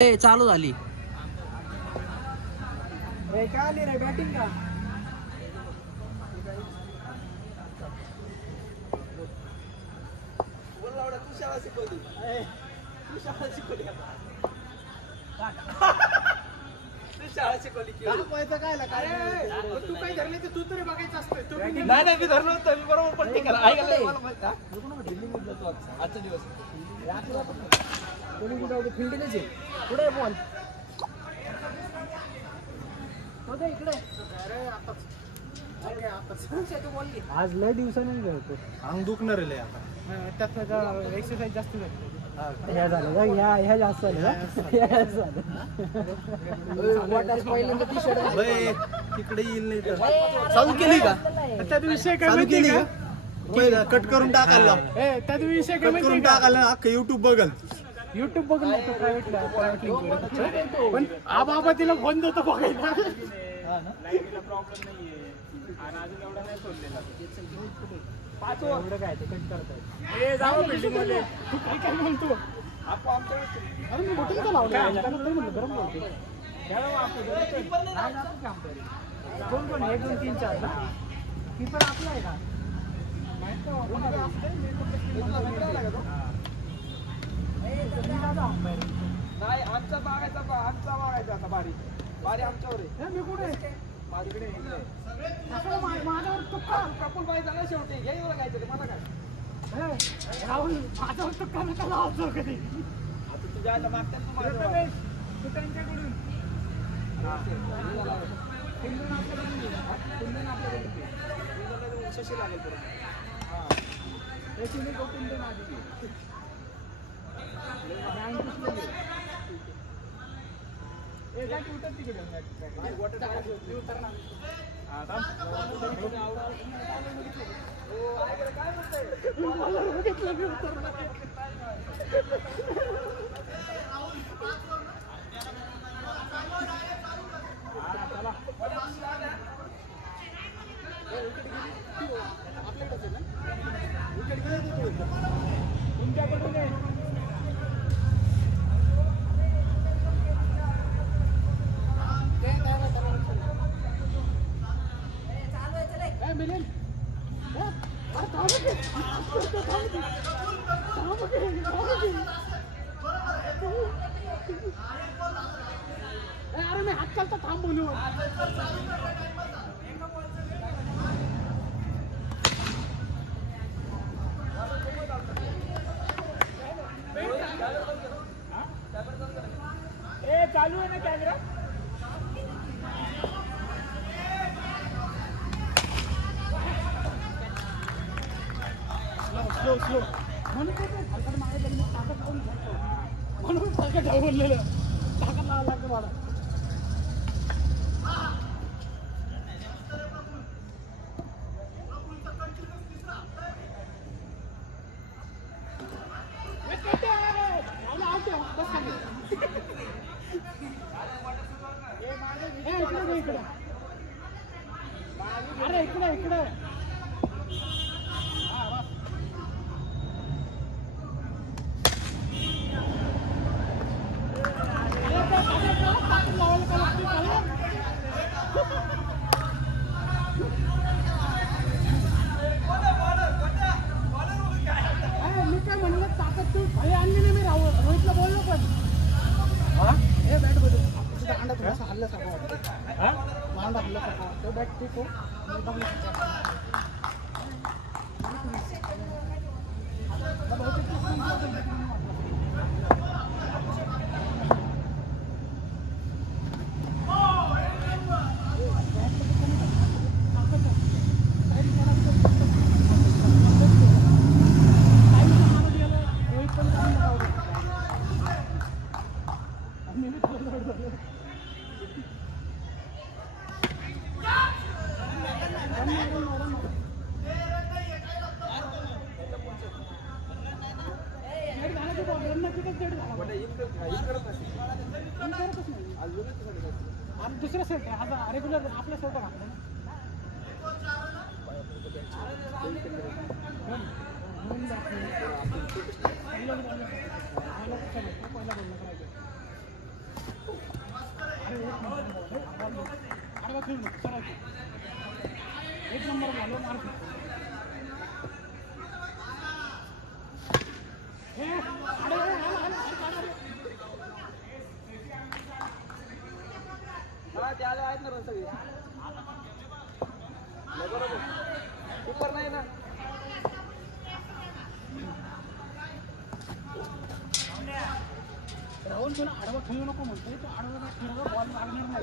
चालू झाली. काय आली रे बॅटिंग का? तू शाळा शिकवली, तू शाळा शिकवली शाळा शिकवली काय तू काय धरले तू तरी बघायचं असतं. नाही मी धरलं होतं मी बरोबर पण ठीक आहे. आजचा दिवस फील्डनेच आहे पुढे बॉल इकडे. आज लय दिवसाने खेळतो. अंग दुखणार आहे आता. त्यात एक्सरसाइज जास्त झाली. ह्या झालं का ह्या जास्त झालं तिकडे येईल नाही तर चालू केली का? त्यात विषय काय केली का? कट करून टाकायला त्यात विषय काय करून टाकायला अख्खं युट्यूब बघल. युट्यूब बघून नाही तो प्रायव्हेट पण बाबा तिला फोन देतो बघायला. प्रॉब्लेम नाहीये आणि अजून एवढा नाही सोडलेला. एवढं काय ते कट करताय. जाऊ बिल्डिंग मध्ये तू काय म्हणतो? अरे मी बटन का लावलं म्हणलं गरम बोलते. कोण कोण 1 2 3 4 कीपर आपला आहे का? नाही आमचा बघायचा आता बारी आमच्यावर आहे. मी कुठे माझ्याकडे माझ्यावर कपूल बाई झाला शेवटी घे बघायचं मला काय राहुल माझ्यावर तुक्का नका लावतो कधी. आता तुझ्या आईला मागतात तू त्यांच्याकडून शशी लागेल परत. अरे मी हात चालता थांब बोलू. चालू आहे ना कॅमेरा. स्लो म्हणून ताकद बोललेलं ताकद लावावं लागतं मला. अरे इकडे मी काय म्हणलं ताकद तू भय आणली नाही. मी रोहितला बोललो पण हे बॅट बदल अंडा थोडासा हल्ल्यासारखा वाटतो. अंडा हल्ल्यासारखा वाटतो. बॅट ठीक हो दुसरा सेट आहे. आता रेग्युलर आपला सेट घातला ना. एक नंबर झालो मार्क त्याला आहेत ना सगळे बरोबर सुपर नाही ना राहुल तुला आडवा खेळू नको म्हणतोय तो आडवा खेळला बॉल लागणार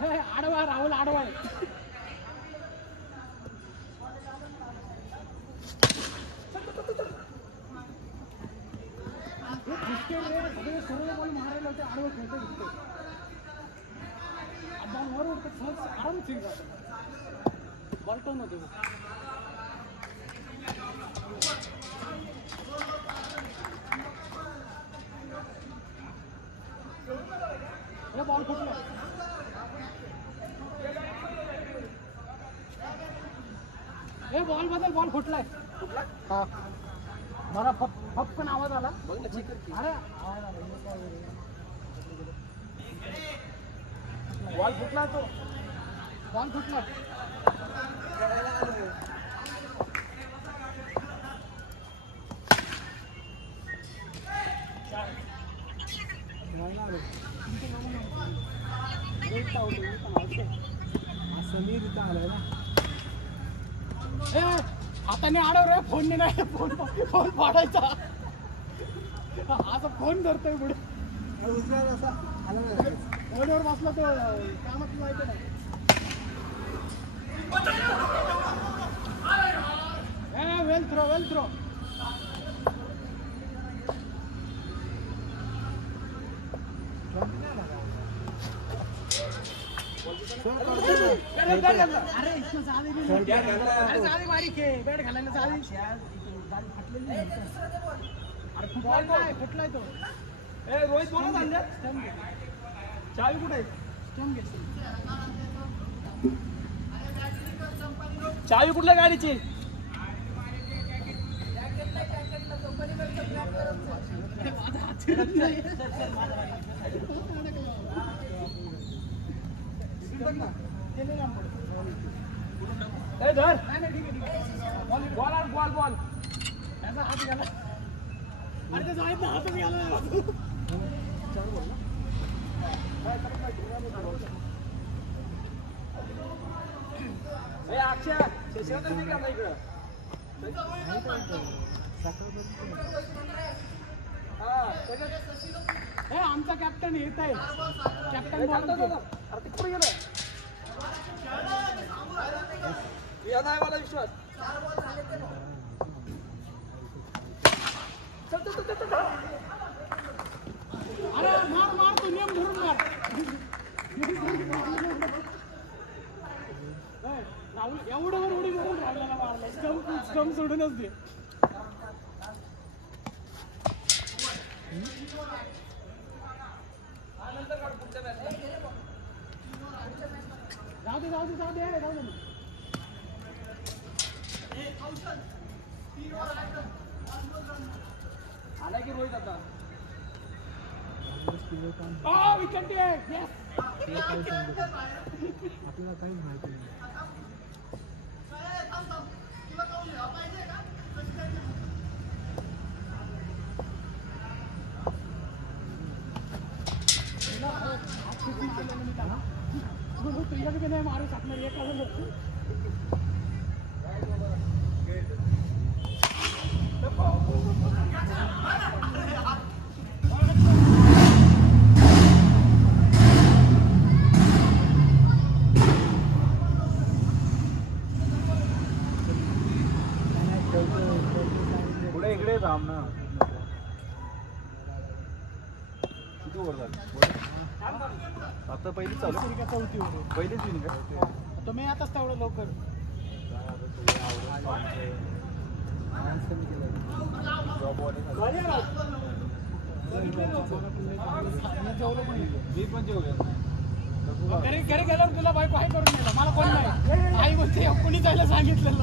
नाही आडवा राहुल आडवा सर्व बॉल मारायला होते आडवा खेळतो दिसतो बॉल वर सहज आराम सिंग जातो बॉल टोन होते बॉल फुटला बॉल बदल बॉल फुटलाय हा मला फपकन आवाज आला अरे बॉल फुटला तो बॉल फुटला समीर इथं आलाय ना हाताने आडव रे फोनने नाही फोन पाडायचा आता फोन धरतोय पुढे असा फोनवर बसला तो कामात माहिती नाही वेल थ्रो बॅट घालायला फुटलाय तो रोहित बोला चावी कुठे चावी कुठल्या गाडीची धर बॉल हात गेला अरे ते जायत ना हातच गेला आमचा कॅप्टन येत आहे कॅप्टन कुठे गेलं नाही मला विश्वास अरे मार तू नियम धरून मार राहुल एवढं उडी मारून राहिलेला मारला स्टंप सोडूनच दे जाऊ दे आला की रोहित आता विकेट आपल्याला काही माहिती नाही तुझ्या भी नाही मारू शकणार एक पुढे इकडे थांब ना किती ओव्हर झाली आता पहिली चालू चौथी पहिलीच विनिंग आहे तुम्ही आताच तेवढं लवकर मी पण जेवूया घरी गेल्यावर तुला बायको आहे करून गेला मला कोण नाही आई बोलते कोणी जायला सांगितलेलं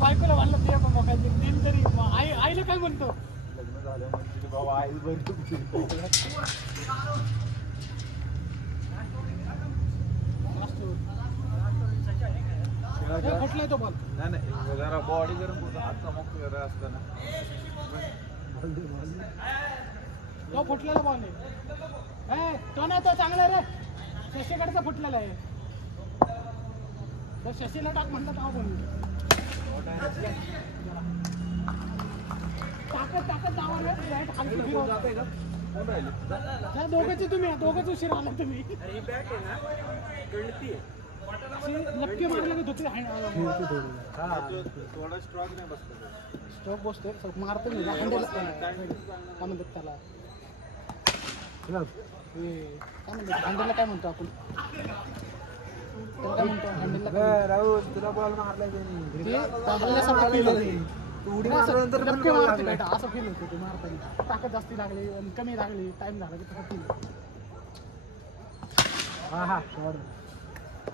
बायकोला म्हणलं ते बाबा काय दिन तरी आईला काय म्हणतो लग्न झालं म्हणजे बाबा आई बरी कुठलाय तो बॉल नाही नाही जरा बॉडी गरम होतं हात चमकतो जरा असताना तो फुटलेला बॉल आहे तो नाही तो चांगला रे शशीकडचा फुटलेला आहे तो शशीला टाक म्हणलं का बोल ताकद दावा रे कोण राहिले दोघांचे तुम्ही दोघंच उशीर आला तुम्ही नक्की मारला की दुसरी थोडा स्ट्रॉंग नाही बसला स्ट्रोक बसतोय मारतो मी हँडल काय म्हणतात त्याला काय म्हणतात हँडलला काय म्हणतो आपण त्याला काय म्हणतो हँडलला राहुल तुला बॉल मारला नक्की मारते बेटा असं फील होतं ते मारताना ताकद जास्ती लागली आणि कमी लागली टाइम झाला की तसं फील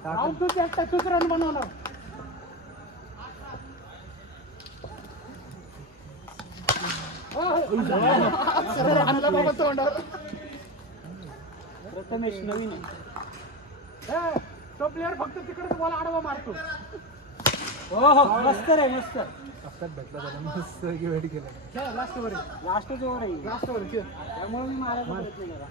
तूच रन बनवणार प्रथमेश नवीन आहे तो प्लेअर फक्त तिकडे बॉल आडवा मारतो हो मस्त रे मस्त भेटला त्याला मस्त वेट केला लास्ट ओव्हर लास्टच ओव्हर आहे लास्ट ओव्हर त्यामुळे मी मारायचा प्रयत्न केला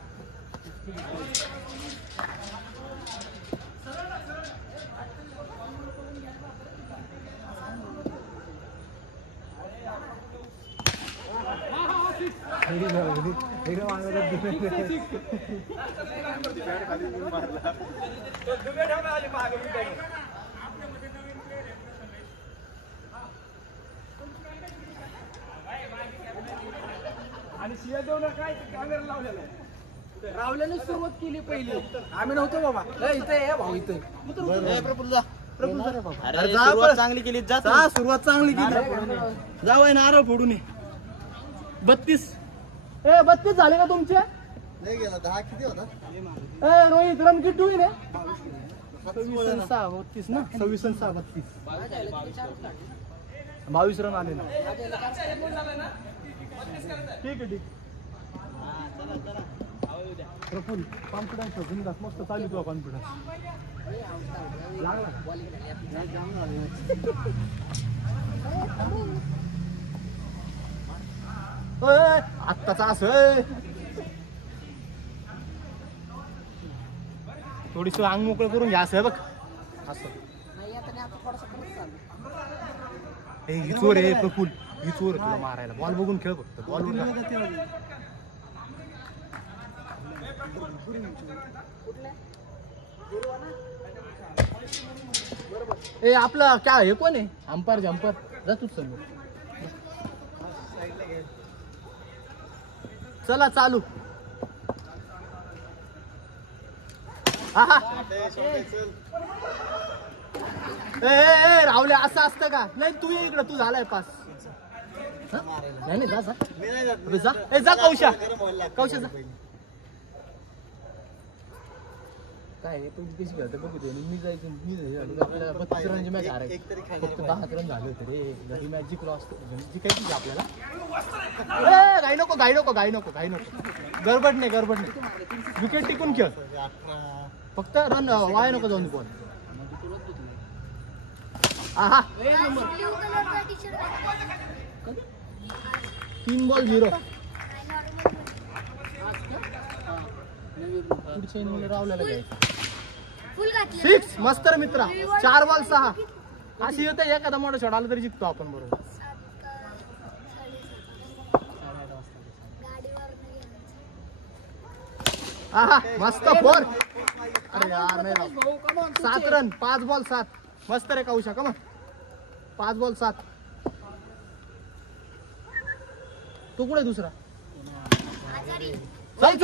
आणि शिया देऊन काय कॅमेरा लावलेला आहे रावल्याने सुरुवात केली पहिली आम्ही नव्हतो बाबा इथे भाऊ इथे चांगली केली सुरुवात चांगली केली जावं नारळ फोडून 32 32 झाले का तुमचे नाही गेला 10 किती होता रोहित रन किती होईल 26 ना 26 22 रन आले ना ठीक आहे ठीक प्रफुल कॉन्फिडन्स बिंदास मस्त चालू तुला कॉन्फिडन्स आत्ताचा असं थोडीस अंग मोकळं करून घ्या असं बघ असं चोर आहे प्रफुल ही चोर तुला मारायला बॉल बघून खेळ फक्त बॉल ए आपला काय हे कोण आहे अंपायर जम्पर जा तूच समोर चला चालू राहुले असं असतं का नाही तू ये इकडं तू झालाय पास नाही जा कौशा जा काय कशी खेळतं बघू दे मी जायचं आपल्याला 32 रनची मॅच हारायची फक्त 10 रन झाले होते रे घरी मॅच जिंकलो असतो जिंकायची आपल्याला घाई नको गडबड नाही विकेट टिकून खेळ फक्त रन वाया नको जाऊन बॉल आहा 3 बॉल 0 पुढच्या इनिंगला रावल्याला घ्यायचं 6 मस्त रे मित्रा 4 बॉल 6 अशी होते एखादा मोठा शॉट आला तरी जिंकतो आपण बरोबर आहा मस्त 4 अरे यार नाही राव 7 रन 5 बॉल 7 मस्त रे कौशा का मग 5 बॉल 7 तो कुठे दुसरा चल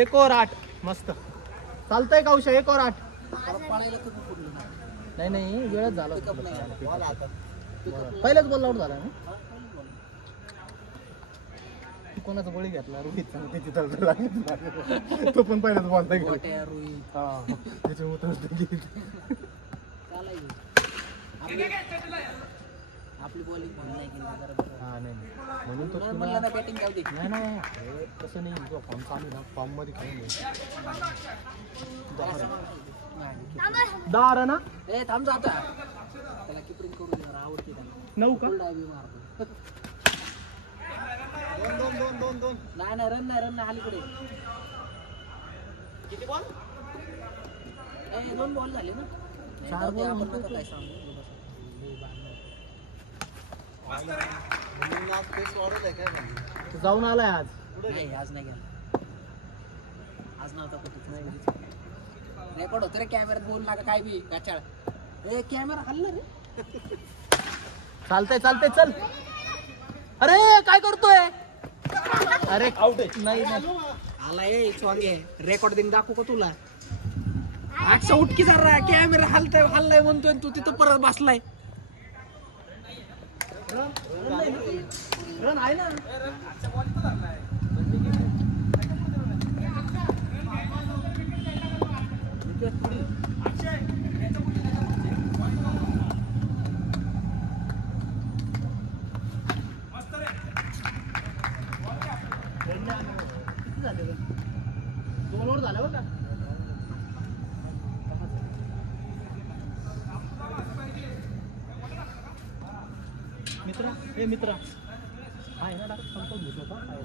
1 और 8 मस्त चालतंय कौशा 1 और 8 नाही वेळच झाला पहिल्याच बॉल आउट झाला ना तू कोणाचा बळी घेतला रोहित त्याची तळतळ लागली तो पण पहिल्याच बोलता गेला रोहित हा त्याच्या उतर आपली बॉलिंग नाही केली बरोबर. हा नाही म्हणून तो म्हणून म्हणलं ना बॅटिंग जाऊ दे. नाही नाही तसं नाही तुझा फॉर्म चालू ना फॉर्म मध्ये खेळून 10 रन ए थांब जा आता. त्याला किपरिंग करू दे, आवडते त्याला. 9 का फुल डायव्हिंग मारतो. दोन नाही रन नाही अलीकडे. किती बॉल ए 2 बॉल झाले ना. 4 बॉल आपण नका काय सांगू. तू जाऊन आलाय आज नाही आज नाही गेला. आज नव्हता कुठे. रेकॉर्ड होतं रे कॅमेऱ्यात बोल लागा काय बी गाचाळ. ए कॅमेरा हल्ला रे. चालतंय चल अरे काय करतोय अरे आउट आहे नाही आला ए चॉगे रेकॉर्ड दिन दाखवू का तुला. 800 उठकी जरा कॅमेरा हल्लाय म्हणतोय तू तिथं परत बसलाय. रन आहे ना दोन ओव्हर झाले बघा. मित्र आहे ना डायरेक्ट संपवून घेतलं का नाहीये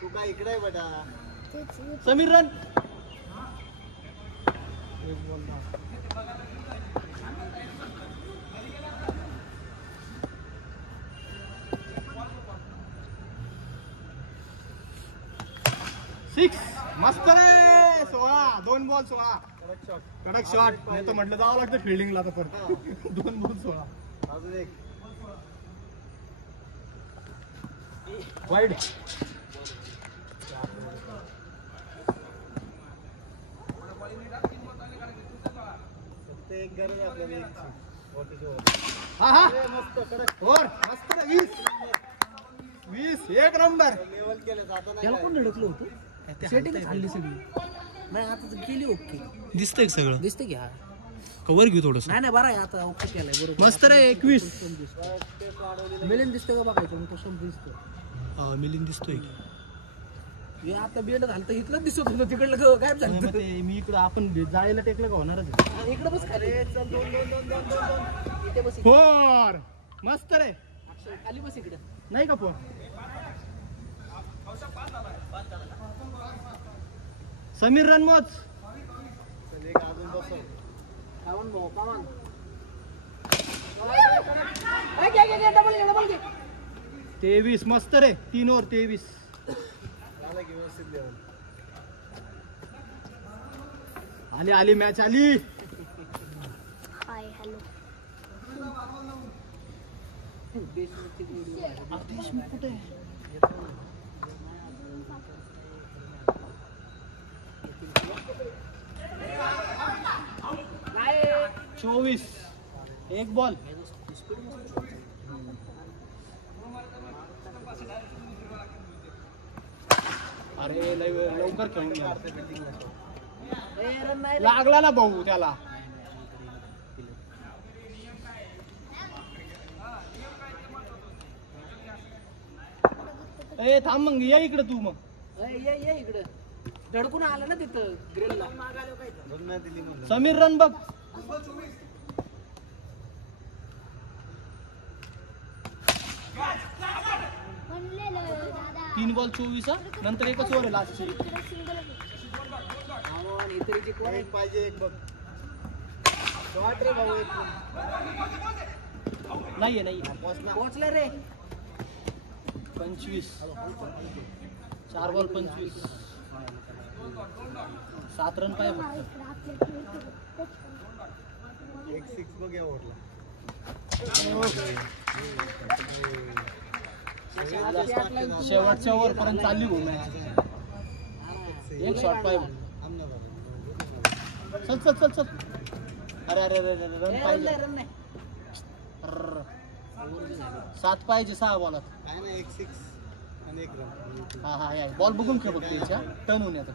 तू काय इकडे बेटा समीर रन सिक्स मस्त रे 16 2 बॉल 16 कडक शॉट नाही तर म्हटलं जावं लागतं फिल्डिंगला तर परत 2 बॉल 16 अजून एक वाईड एक गरज आपल्याला हा मस्त कडक और मस्त रे 20 एक नंबर लेवल केलं जातं त्याला कोण धडकलं होतं. सेटिंग चालली सगळी. नाही आता तर गेली ओके. दिसतंय सगळं दिसते की हा कव्हर घेऊ थोडस नाही बरं आहे आता ओके केलाय बरोबर. मस्त रे 21 मिलियन दिसते का बघायचं मग तसं दिसतं. मिलिंद दिसतोय हे आता बेड झालं तर इथलं दिसत होतं तिकडलं गायब झालं. मी इकडं आपण जायला टेकलं का होणारच इकडे बस खाली. इथे बस. फोर मस्त रे खाली बस इकडे. नाही का फोर समीर रन मोज पावन भाऊ पावन. 23 मस्त रे 3 ओव्हर 23 आली मॅच आली. देशमुख कुठे 24 एक बॉल अरे लवकर खेळून घ्या. लागला ना भाऊ त्याला. ए थांब मग ये इकडे तू मग ये इकडे धडकून आला ना तिथं ग्रिलला. समीर रन बघ. तीन बॉल 24 नंतर एकच ओव्हर आहे लास्टची. पाहिजे एक बघ. नाही पोहोचले रे. 25 4 बॉल 25 7 रन पाहिजे फक्त. एक 6 बघ या ओव्हरला. शेवटच्या ओव्हर पर्यंत चालली हो मॅच. एक शॉट पाहिजे. चल चल चल चल. अरे अरे अरे अरे रन पाहिजे. रन नाही 7 पाहिजे 6 बॉलात. काय ना 1 6 आणि 1 रन. हा हा या बॉल बघून खेळ बघते याच्या टर्न होऊन येतात.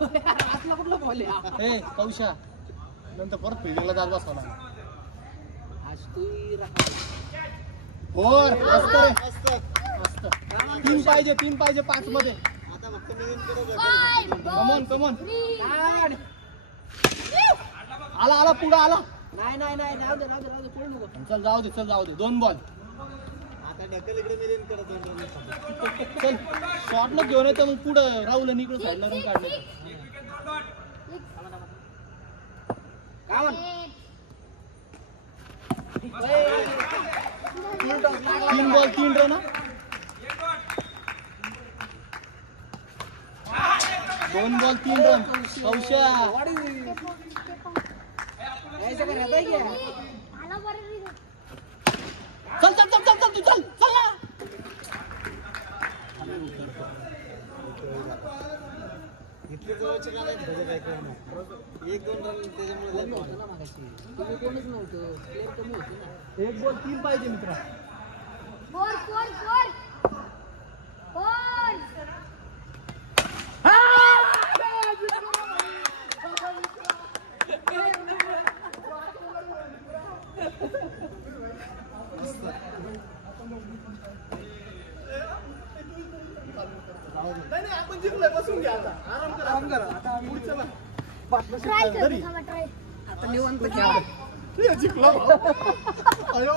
आतला कुठला बॉल आहे ए कौशा नंतर परत फिल्डिंगला जात बसवला. आज तू फोर मस्त रे. मस्त. मस्त 3 पाहिजे 3 पाहिजे 5 मध्ये. आता फक्त मिलिंदकडे बघ. Come on come on. आला आला पुढे आला. नाही नाही नाही राहू दे राहू दे राहू दे पळू नको. चल जाऊ दे 2 बॉल. आता ढकल इकडे मिलिंदकडे दोन रन. चल शॉट न घेऊन येतं मग पुढं राहुल आणि इकडे साईडला रन काढले. काय म्हण 3 बॉल 3 रन. 2 ball 3 run. कौशा ऐसा कर रहता है क्या चल चल चल चल चल तू चल चल ना. इथले जवळचे का नाही भजे काय कळणार. 1-2 रन त्याच्यामुळे लय होतं ना मागाशी तुम्ही कोणच नव्हतं प्लेअर कमी होते ना. 1 बॉल 3 पाहिजे मित्रा. फोर फोर फोर फोर नाही आपण जिंकलोय. बसून घ्या आता. आराम करा आता पुढचं बघ. ट्राय कर थांबा ट्राय आता निवांत खेळा. जिंकलो. अयो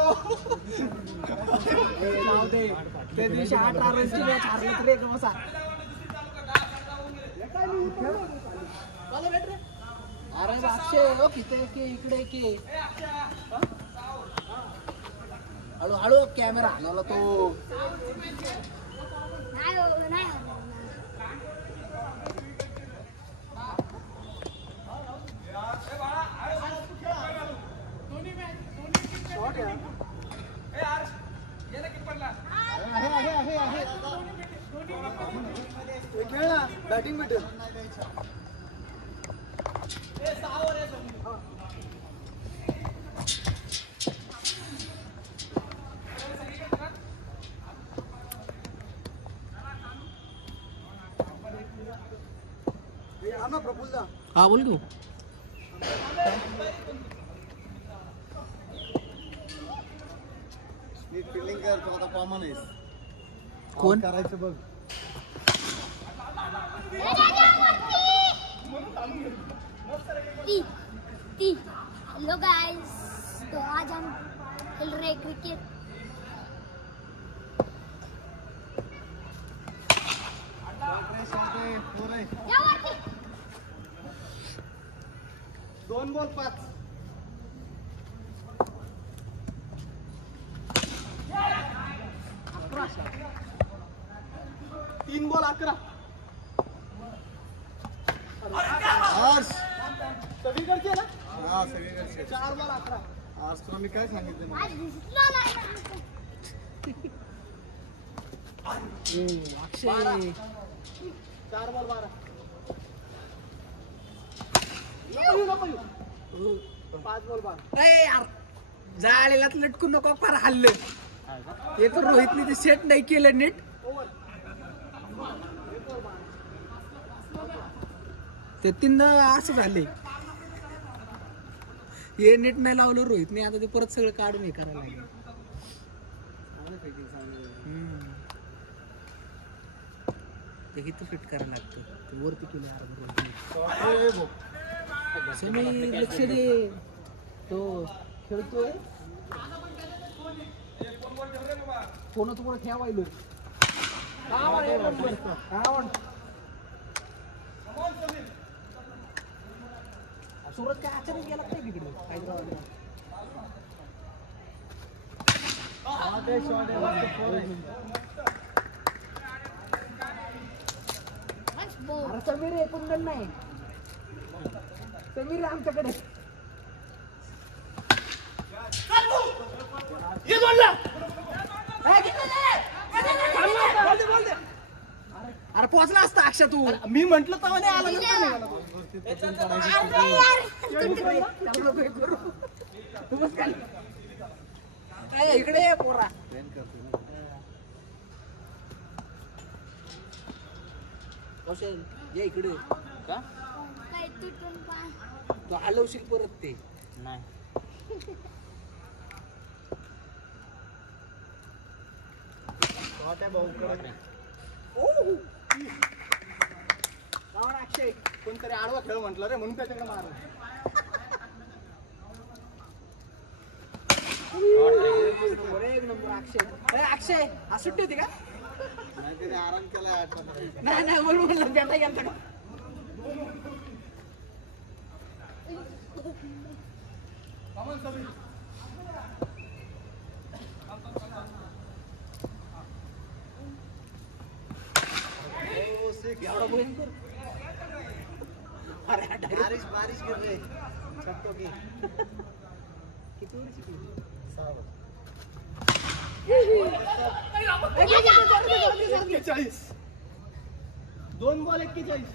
जाऊ दे त्या दिवशी 18 रनची मॅच हारली तर एक बसा. अरे अक्षय ओ किती की इकडे की हळू हळू कॅमेरा हलवला तो. नाही हो, नाही बॅटिंग भेटेल. हा बोल तू. नीट फिल्डिंग कर. तू आता कॉमन आहेस. कोण? करायचं बघ. टी टी हेलो गाइस तो आज हम खेल रहे क्रिकेट. या वरती 2 बॉल 5. 3 बॉल 11. सगळीकडचे ना. हा सगळीकडे 4 बॉल 11. आज तुला मी काय सांगितलं. आज दिसला नाही अक्षय 4 बॉल 12. 5 बॉल 12. अरे यार जाळीलाच लटकून नको फार हल्लं. ते तर रोहितने ते सेट नाही केलं नीट. ते 3 असं झाले. हे नीट नाही लावलं रोहितने. आता ते परत सगळं काढून हे करायला लागलं. ते हिथं फिट करायला लागतं. ते वरती केलं समीर लक्ष दे. तो खेळतोय फोन तुम्हाला ठेवायलो. सुरत काय अचानक गेला काय तिकडे हैदराबादला. अरे समीर एकूण गण नाही. समीर आमच्याकडे अरे पोहोचला असता अक्षा तू. मी म्हंटल तेव्हा नाही आला नंतर निघाला तो. तू बस खाली. ए, इकडे ये पोरा. कौशल ये इकडे. का काय तुटून पा तू हलवशील परत ते. नाही अक्षय कोणतरी आडवा खेळ म्हटलं रे म्हणून त्याच्याकडे मारलं. एक नंबर अक्षय. ए, अक्षय आज सुट्टी होती का? नाही त्याने आराम केला 8 तास. नाही नाही म्हणून म्हणलं भेटा गेलता का? एवढा भयंकर. अरे direct. बारिश गिर रही छत्तों की. किती वर शिकली? 6 वर्ष. 41. 2 बॉल 41.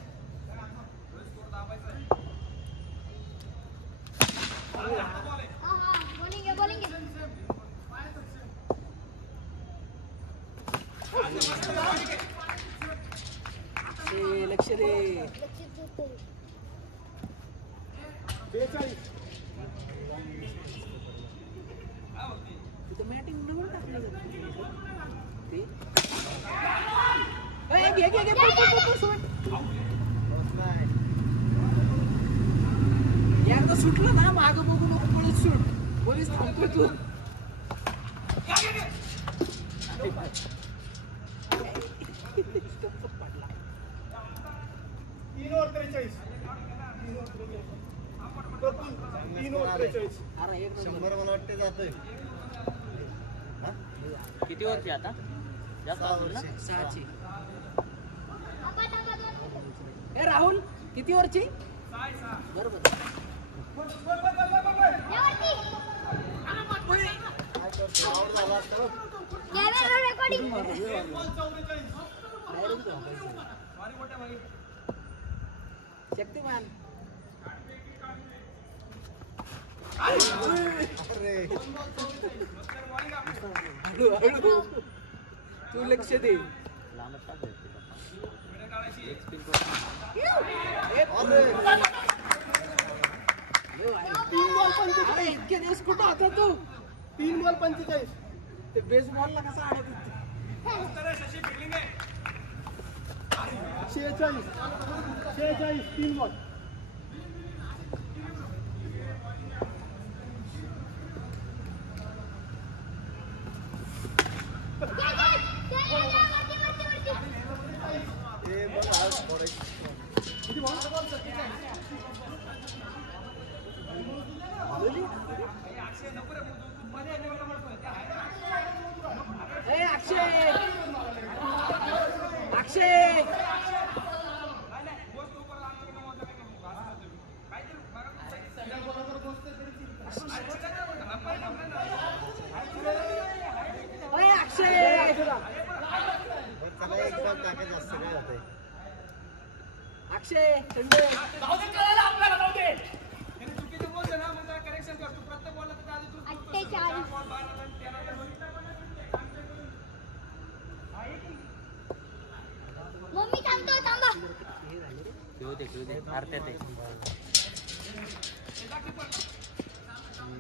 बॉलिंग आहे बॉलिंग आहे. ए, लक्ष दे. लक्षात देतोय. 42. तिथं मॅटिंग नव्हतं टाकलं ते. ए, घे घे घे पळ, पळ, पळ, सोड. एकदा सुटलं ना मागं बघू नको पळत सुट. पोलीस थांबतोय तू. 3 ओव्हर 43. 3 ओव्हर 43. अरे एक नंबर. 100 मला वाटते जातोय. किती वरती आता? 6 वर्ष. 6ची. थांबा, थांबा, 2 मिनिटं. ए राहुल किती वरची? बरोबर. यावरती. आउट झाला असता. Camera recording. शक्तिमान. अरे हळू हळू. तू लक्ष दे. अरे इतके दिवस कुठं होता तू? 3 बॉल 45. ते बेसबॉलला कसा आडत 46. 3 बॉल. ते बघ आज फॉरेस्ट. ए अक्षय. अक्षय अरे अक्षय. त्याला एक बॉल टाकायचा असतं काय होतंय. अक्षय चंडू. मम्मी थांबतो थांबा. खेळू दे अर्ध्यात आहे.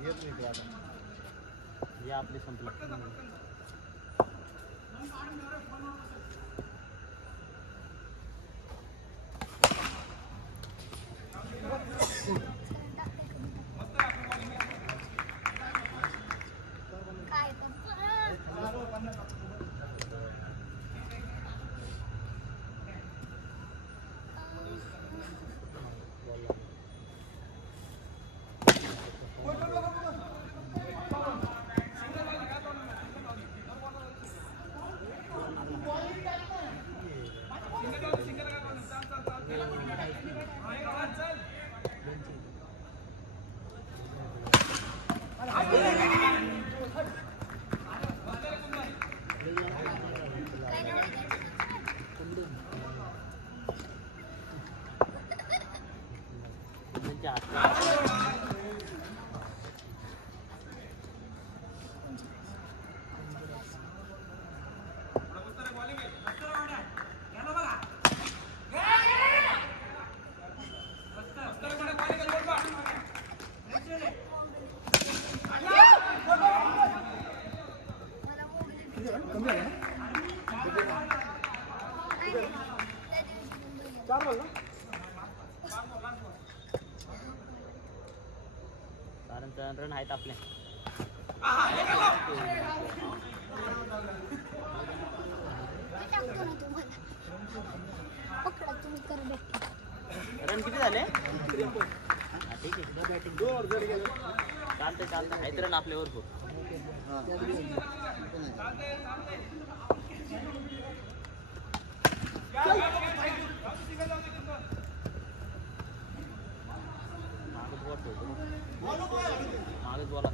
येत नाही तो आता. हे आपले संपलं. काय त्याच्या हात कारण रन आहेत आपल्या रन किती झाले ठीक आहे चालतंय आहेत रन आपल्यावर खूप मागच बोला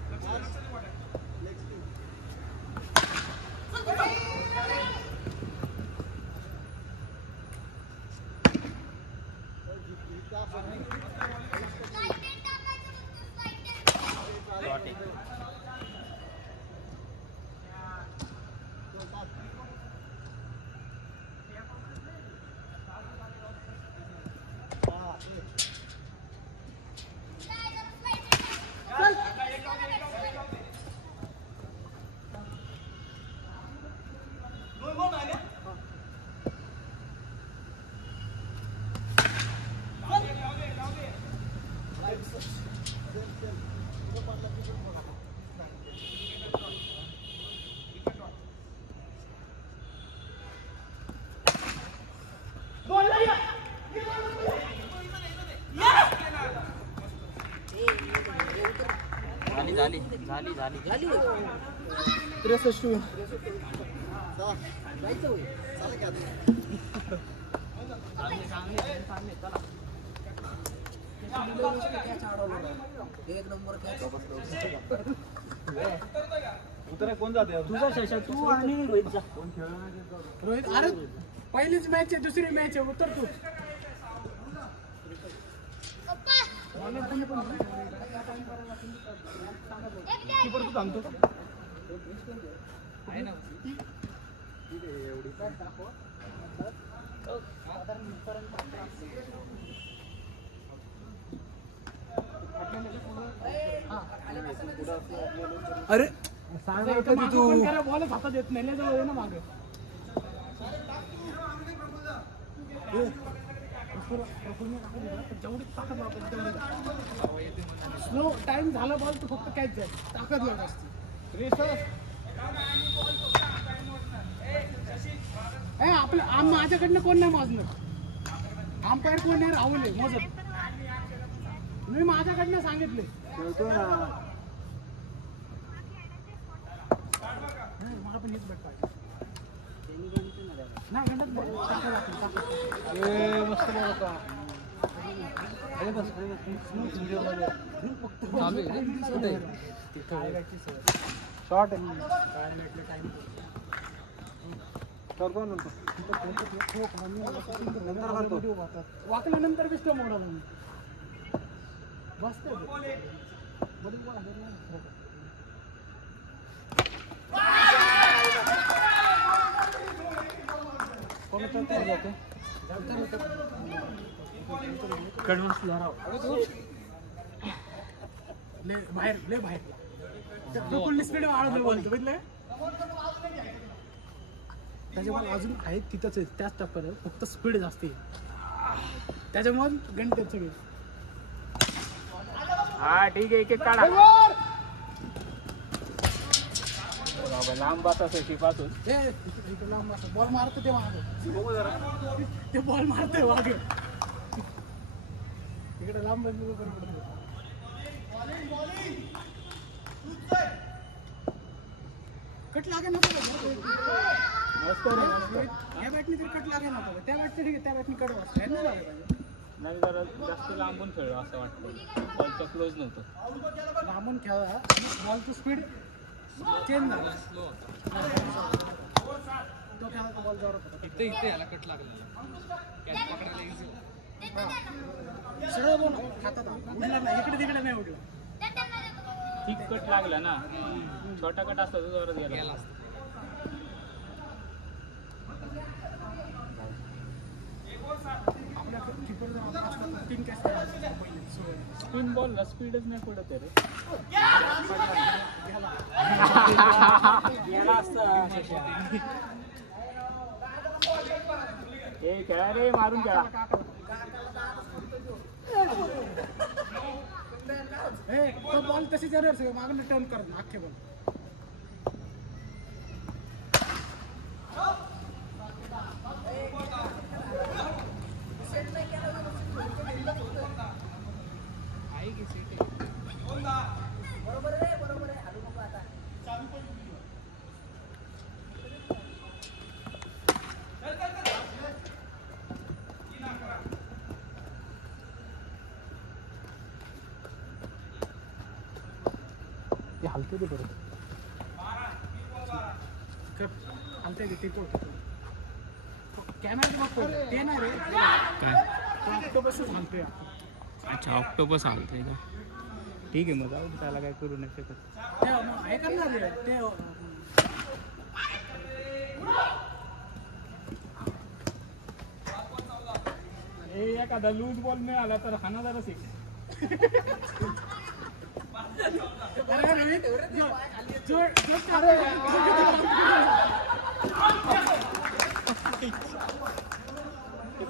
झाली 63 एक नंबर उतरा कोण जाते तुझा शेषा तू आणि रोहित जा. रोहित अरे पहिलीच मॅच आहे दुसरी मॅच आहे उतर तू कीपर तू थांबतो अरे तू बॉल हातात येत नाही जवळ ना मागे जेवढी ताकद स्लो टाइम झाला बॉल तू फक्त कॅच जाईल ताकद लागत असते आपल्या माझ्याकडनं कोण नाही मोजणार अंपायर कोण नाही राहुल आहे मोजत मी माझ्याकडनं सांगितले मला पण हेच भेट पाहिजे नाही गणत मस्त शॉर्ट वाकल्यानंतर बी स्टम होणार मस्त बाहेर ले बाहेर स्पीड वाढवलं बोलतो बघितलं त्याच्यामुळे अजून आहेत तिथंच आहे त्याच टप्प्यात फक्त स्पीड जास्त आहे त्याच्यामुळे गणित सगळे हा ठीक आहे एक एक काढा लांब बसा पासून लांब बॉल मारतो ते मागे ते बॉल मारतोय मागे इकडे लांब कट लागे ना या बॅटनी तरी कट लागे ना त्या बॅटने ठीक आहे त्या बॅटनी कट वाटत नाही जरा जास्त लांबून खेळलो असं वाटतं बॉलच्या क्लोज नव्हतं लांबून खेळा बॉलची स्पीड चेंज झाला तो खेळाचा बॉल जोरात होता इथे याला कट लागला सरळ बोल हातात उडणार नाही, इकडे तिकडे नाही उडलं. ठीक कट लागला ना, छोटा कट असता तर जोरात गेला. आपल्या किपर तीन कॅच स्पिन बॉलला स्पीडच नाही पडत रे. गेला असता ए खेळा रे, मारून खेळा. तो बॉल तशीच येणार सगळं मागून टर्न करत अख्खे बॉल. ते हलते ते बरोबर. आमच्या इथे कॅमेरा ते नाही रे, काय ऑक्टोपस घालतोय. अच्छा ऑक्टोपस हलतोय का? ठीक आहे, मग जाऊ दे, त्याला काय करू नाही शकत. ते हे करणार रे ते. एखादा लूज बॉल मिळाला तर हाना जरा शिक.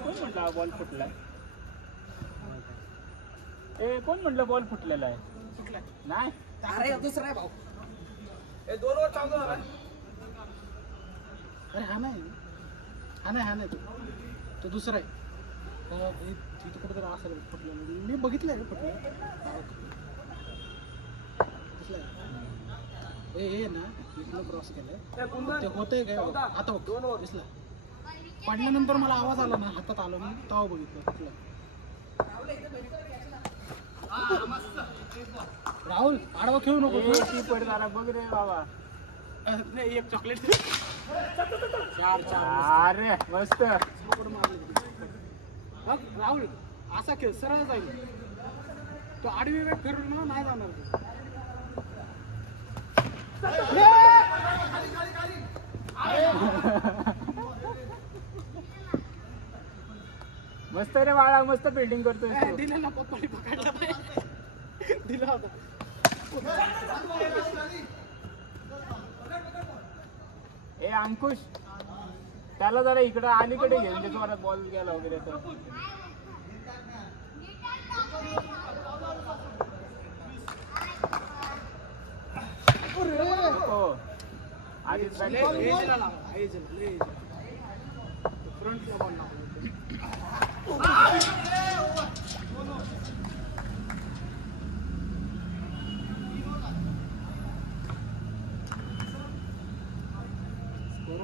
कोण म्हटलं बॉल फुटलाय? ए कोण म्हटलं बॉल फुटलेला आहे? नाही अरे दुसरा आहे भाऊ. अरे हा नाही तो दुसरा आहे. तिथे कुठेतरी असेल फुटलेलं, मी बघितलंय फुटलं. ए ना इथलं क्रॉस केलंय ते होतंय काय आता बघ दिसला. पडल्यानंतर मला आवाज आला ना, हातात आलो मी तेव्हा बघितलं कुठलं. राहुल आडवा खेळू नको. ती पडला बघ रे बाबा. नाही, एक चॉकलेट. अरे मस्त. बघ राहुल असा खेळ सरळ जाईल, तो आडवी वेग फिरून ना नाही जाणार तो. मस्त रे बाळा, मस्त फिल्डिंग करतोय. दिला ना पप्पाने पकडला नाही. दिला होता. ए अंकुश, त्याला जरा इकडं अलीकडे घेऊन दे, जोरात बॉल गेला वगैरे तर. हो आधीच फ्रंटला बॉल लागला.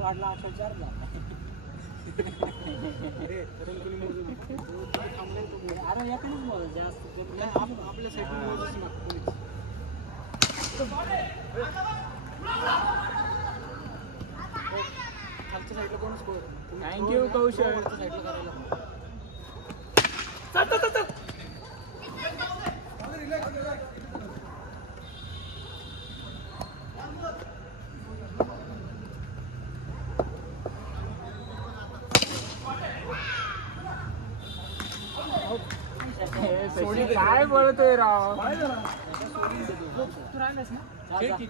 वाढला 4 अरे याकडून बोल जास्त आपल्या साईडला मोजूच नका कोणीच. खालच्या साईडला कोणच बोल. थँक्यू कौशल. साईडला करायला काय बोलतोय राव? तू राहिलास ना. टार्गेट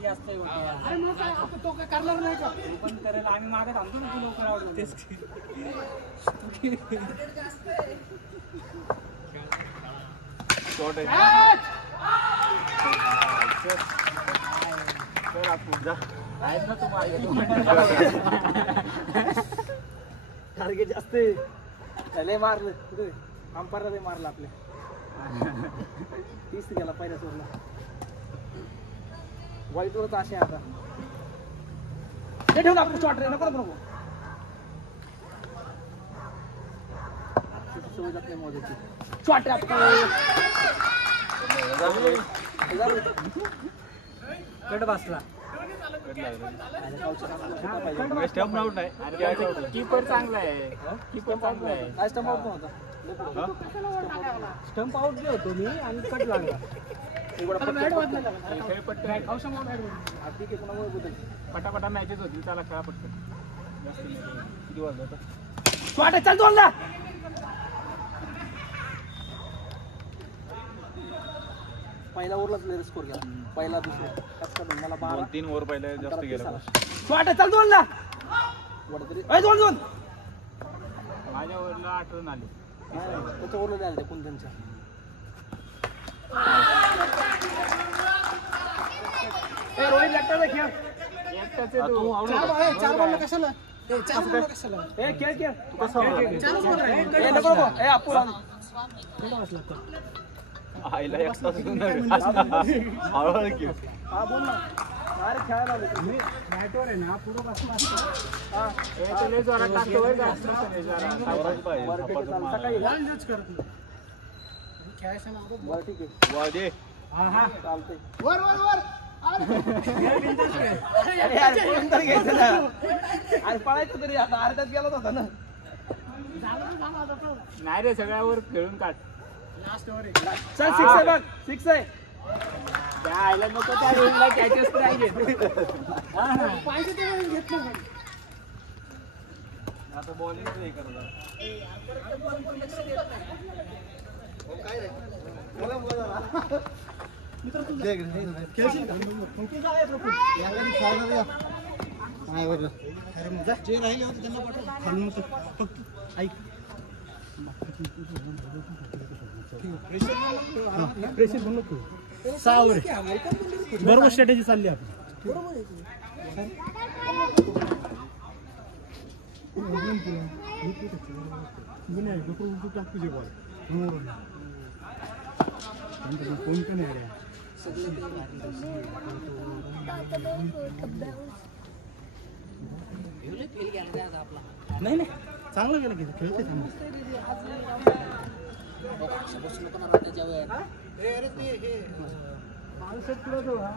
जास्त आहे. अरे मग काय आपण तो काय करणार नाही का? पण करेल आम्ही मागे थांबतो ना, तू लवकर आवडतो. आहेत ना तुम्हाला टार्गेट जास्त आहे. लय मारलं कुठे अंपायरला लय मारलं आपल्या. 30 गेला पहिल्या सोडला. वाईटवरच असे आता हे ठेवून आपण शॉट रे नको नको सवय जात नाही मोजायची. शॉट कट बसला. कीपर चांगला आहे. कीपर चांगला आहे. काय स्टंप आउट नव्हता. स्टंप आउट जे होतो मी आणि कट लागला खेळ पटकन पटापटा मॅचेस होती त्याला खेळा पटकन जास्त नाही. किती वाजलं आता? चल दोनला पहिला ओव्हरलाच लय स्कोर केला पहिला दुसरा मला 2-3 ओव्हर पहिले जास्त गेला. चल दोनला दोन माझ्या ओव्हरला 8 रन आले. त्याच्या ओव्हरला आले कोण त्यांच्या रोहित लागतात खेळ एकटाचे तू चार बॉल कशाला खेळ तू कसं नको आईला एक तास हळूहळू घेऊ. हा बोल ना अरे खेळायला आलो मॅटवर आहे ना पुढं जोरात टाकतो बरं का? सावराज पाहिजे. सकाळी लंच करत नाही खेळायचं ना बरं ठीक आहे वाजे हा चालतंय वर पळायचं तरी आता अर्ध्यात गेला होता ना नाही रे सगळ्यावर खेळून काढ. चल सिक्स आहे बघ सिक्स आहे त्या आयला नको त्या रूमला कॅचेस पाहिजे. आता बॉलिंग हे करणार. खेळशील का? जे राहिले होते त्यांना पाठव फक्त ऐक प्रेशर बनवत तू 6 ओव्हर बरोबर स्ट्रॅटेजी चालली आपली तुझे बॉल कोण पण आहे नाही नाही चांगलं गेलं की खेळते चांगलं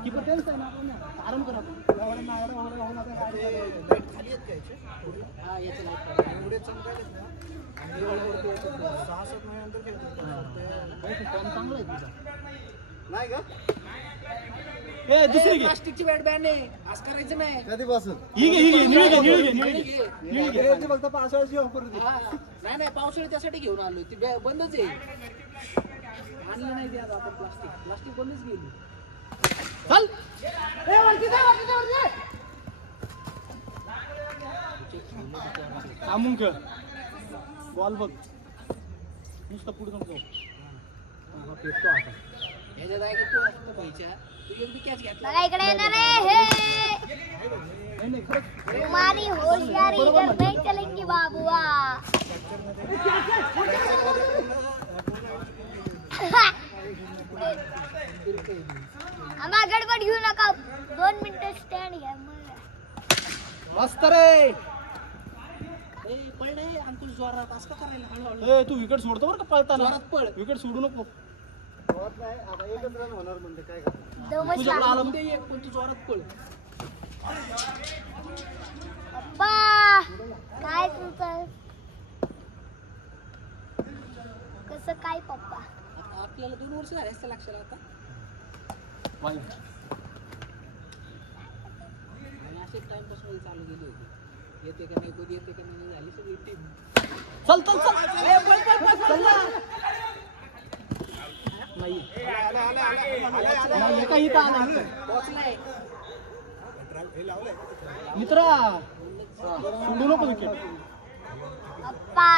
कीपर त्यांचं आहे ना आपण आराम करा नाही का दुसरी घे प्लास्टिकची बॅट बॅन आहे असं करायचं नाही. कधीपासून फक्त पावसाळ्याची ऑफर हा. नाही पावसाळ्यात त्यासाठी घेऊन आलो ती बंदच आहे आणलं नाही ते आता आपण प्लास्टिक बंदच गेली. चल थांबून खेळ बॉल बघ नुसतं पुढे नको फेकतो आता ह्याच्या जागी तू असतो पाहिजे तू एक बी कॅच घेतला बघा इकडे येणार आहे हे तुम्हारी होशियारी इधर नहीं चलेंगी बाबुआ. आम्हा गडबड घेऊ नका 2 मिनिटं स्टँड घ्या मग. मस्त रे पळणे अंकुश जोरात असं का करायला हळूहळू ए तू विकेट सोडतो बरं का पळताना जोरात पळ. विकेट सोडू नको नाही आता एकच रन होणार म्हणते काय का दमच तुझ्याकडे आलं उद्या एक पण तू जोरात पळ. पप्पा काय तुझं कसं काय पप्पा आता आपल्याला 2 वर्ष झाले असतं लक्षात आता आणि असे टाइमपास मध्ये चालू गेली होती येते का नाही कधी येते का नाही झाली सगळी टीम. चल चल चल नाही एका इथं आला पोहोचलाय मित्रा सोडू नको विकेट पप्पा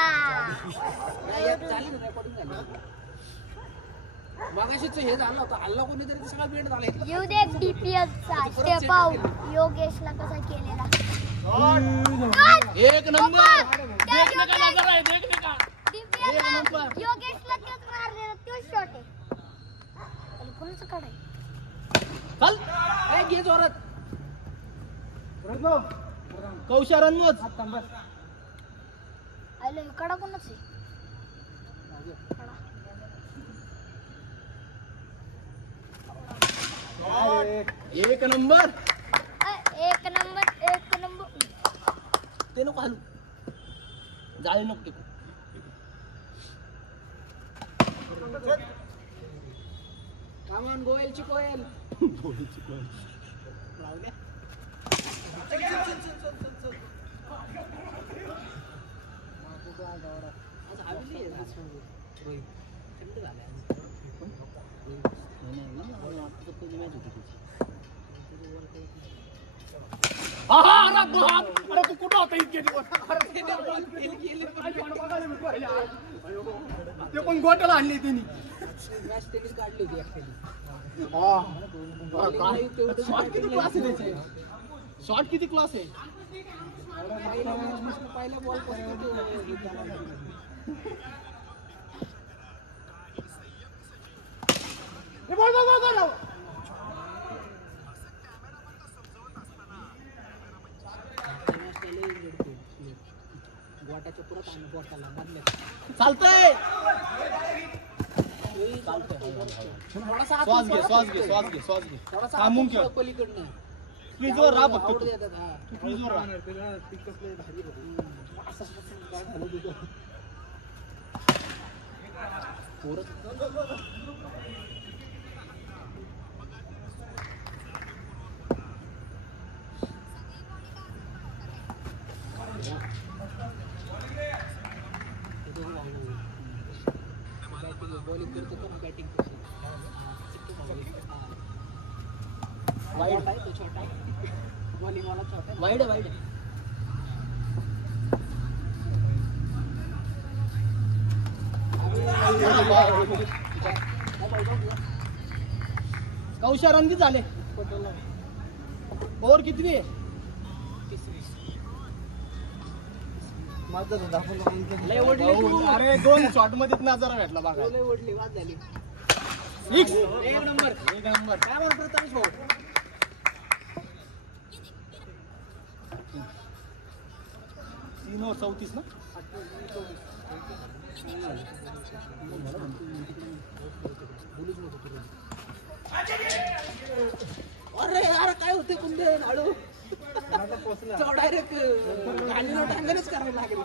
नाही यात झाली ना रेकॉर्डिंग झाली मगाशीच हे झालं होतं हल्ला कोणीतरी ते सगळं बेंड झालं येऊ दे DPS चा स्टेप आउट योगेशला कसा केलेला एक नंबर योगेशला तेच मारलेला तोच शॉट आहे कोणाचं काढाय चल ए, घे जोरात कौशा रनमोज आले कडा कोणाच आहे एक नंबर एक नंबर ते नको हालू जाळे नको टेकू कामान गोयलची कोयल अरे तू कुठं होता इतके दिवस ते पण गोट्याला आणली त्यांनी मॅच त्यांनीच काढली होती actually. शॉट किती क्लास आहे त्याचे शॉट किती क्लास आहे पहिल्या बॉल गोट्याच्या पुरात आणि गोट्याला मधल्या चालतंय थोडासा श्वास घे श्वास घे श्वास घे श्वास घे थोडासा थांबून खेळ पलीकडनं फ्रीजवर राहा फक्त आवड तू. देतात हा तू फ्रीजवर राहा बॉलिंग करतो का बॅटिंग वाईड आहे तो छोटा बॉलिंग वाला छोटा वाईड आहे वाईड कौशा रन किती झाले ओव्हर किती आहे लय ओढली तू. अरे 2 शॉट मध्ये नजारा भेटला बघा लय ओढली वाद झाली फिक्स एक नंबर एक नंबर काय म्हणतो प्रथमेश भाऊ 3 ओव्हर 34 ना अरे यार काय होते कुंदे हळू डायरेक्ट गाडीला टांगणच करावं लागेल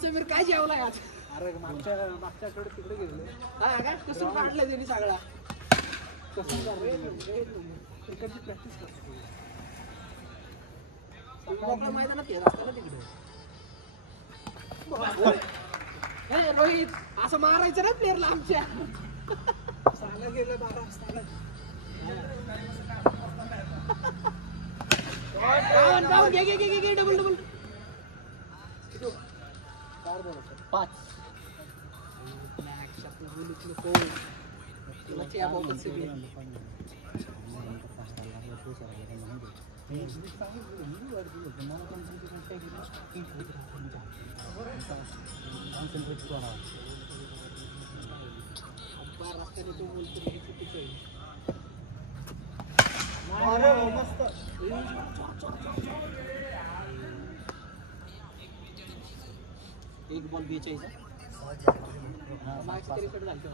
समीर काय जेवलाय आज अरे मागच्या आठवड्यात तिकडे गेलो हा काय कसं काढलं त्यांनी सगळा क्रिकेटची प्रॅक्टिस करतो मोकळ्या मैदानात येत असताना तिकडे हे रोहित असं मारायचं ना प्लेअरला आमच्या सांगा गेलं 12 वाजता डाऊन घे डबल 5 अरे मस्त एक बॉल 42 मागची तरी कट झाली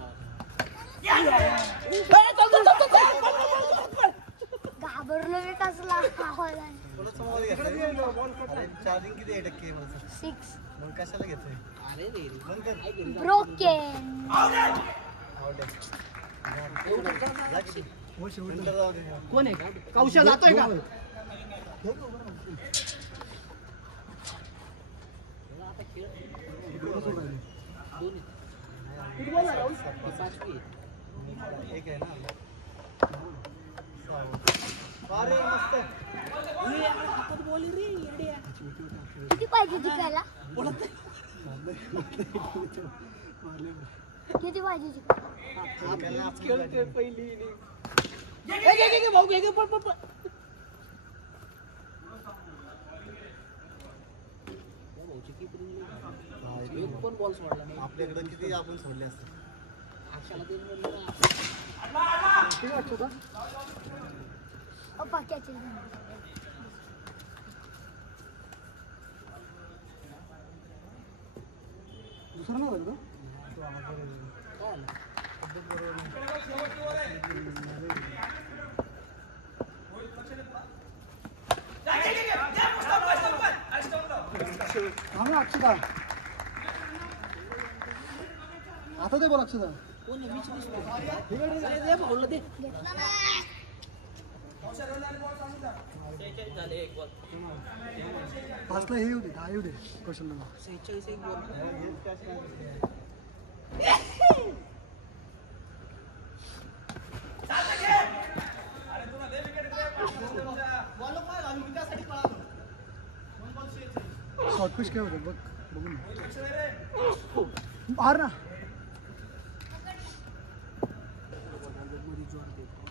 घाबरलो मी कसला आवाज आहे. कोणाचा मोबाईल घेतलाय बॉल कटलाय चार्जिंग किती आहे टक्के माझं 6 मग कशाला घेतोय अरे रे बंद कर ब्रोकन आवडे हो शेवटी जाऊ दे कोण आहे कौशा जातोय का एक आहे ना अरे मस्त किती पाहिजे जिंकायला किती पाहिजे जिंकायला खेळतोय पहिली घे भाऊ घे पळ एक पण बॉल सोडला नाही आपल्याकडे किती आपण सोडले असते अक्षाला 3 म्हणलं पाक्याचे दुसरं नाही होत काय थांबा अक्षता आता ते बोल अक्षता बोललं ते पाचला हे येऊ दे 10 येऊ दे क्वेश्चन नंबर 46 एक बॉल शॉर्ट पिच काय होतं बघ बघू ना बाहेर ना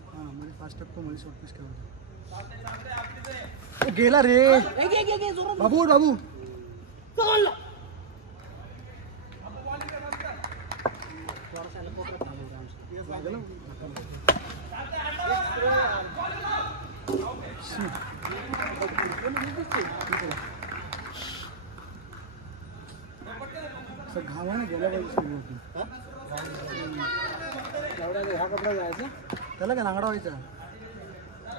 हां मध्ये फास्ट टप्पो मध्ये शॉर्ट पिच काय होतं गेला रे बाबू बाबू घामाने गेला पाहिजे हा कपडा जायचा त्याला काय नांगडा व्हायचा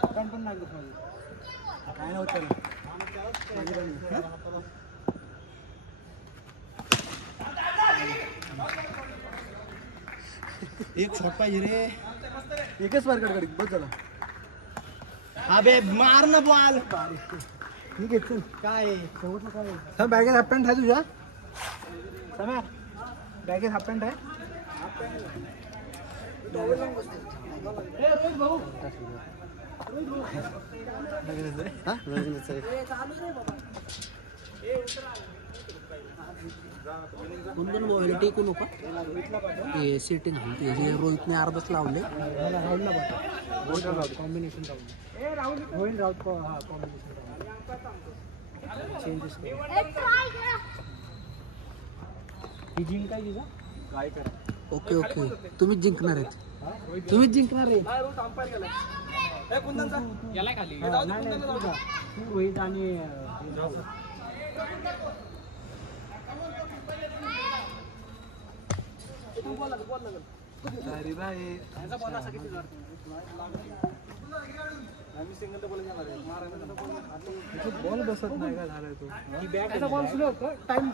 आपण पण नांगत पाहिजे काय नव्हतं त्याला एक शॉट पाहिजे रे एकच मार्केट गाडी बस झाला अबे मार ना बॉल ठीक आहे चल काय शेवटला काय बॅगेत हाफ पॅन्ट आहे तुझ्या समय बॅगेत हाफ पॅन्ट आहे कोण बॉल टेकू नको हे सेटिंग ते रोहितने अर्धच लावले कॉम्बिनेशन होईल राऊत हा कॉम्बिनेशन चेंजेस ही जिंक काय तिचा काय करा ओके ओके तुम्हीच जिंकणार आहेत तुम्हीच जिंकणार आहे गेलाय खाली तू रोहित आणि बॉल बसत नाही का झालाय तो बॉल सुरू होतो टाइम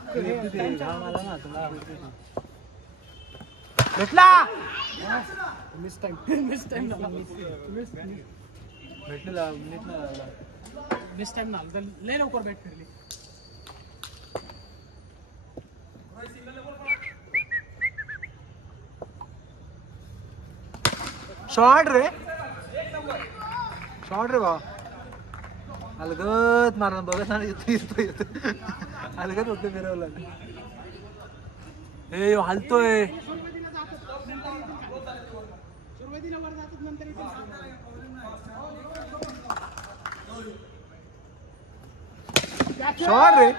भेटला मिस टाइम भेटलेला मिस टाइम ना लय लवकर बॅट फिरली शॉर्ट रे बा अलगत मारला बघत येतो अलगत होते फिरवला हे हलतोय शॉर्ट रे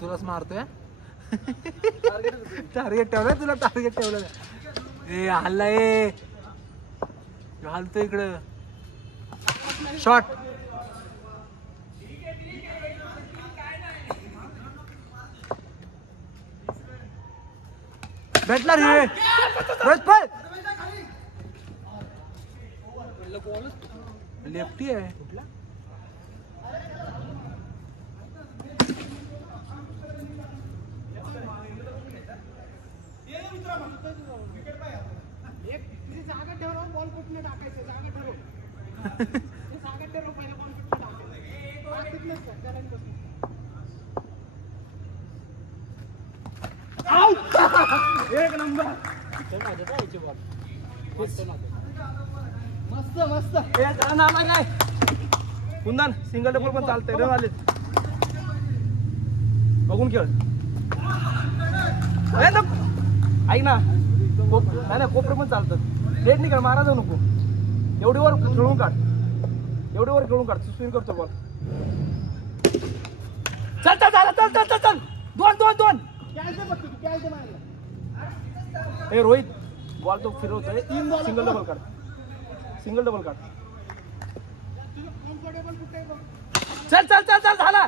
तुलाच मारतोय टार्गेट ठेवलंय तुला टार्गेट ठेवलं ए हल्ला हलतो इकडं शॉट भेटला रे लेफ्टी आहे जागा ठेव बॉल कुठे टाकायचं जागा ठेव पहिला बॉल कुठे टाकायचं एक नंबर मस्त मस्त काय पुन्हा सिंगल डबल पण चालतंय रन आले बघून खेळ ऐक ना नाही कोपरे पण चालतात लेट नाही का मारा जाऊ नको एवढी वर खेळून काढ स्विंग करतो बॉल चल दोन ए रोहित बॉल तो फिरवतोय सिंगल डबल काढ चल झाला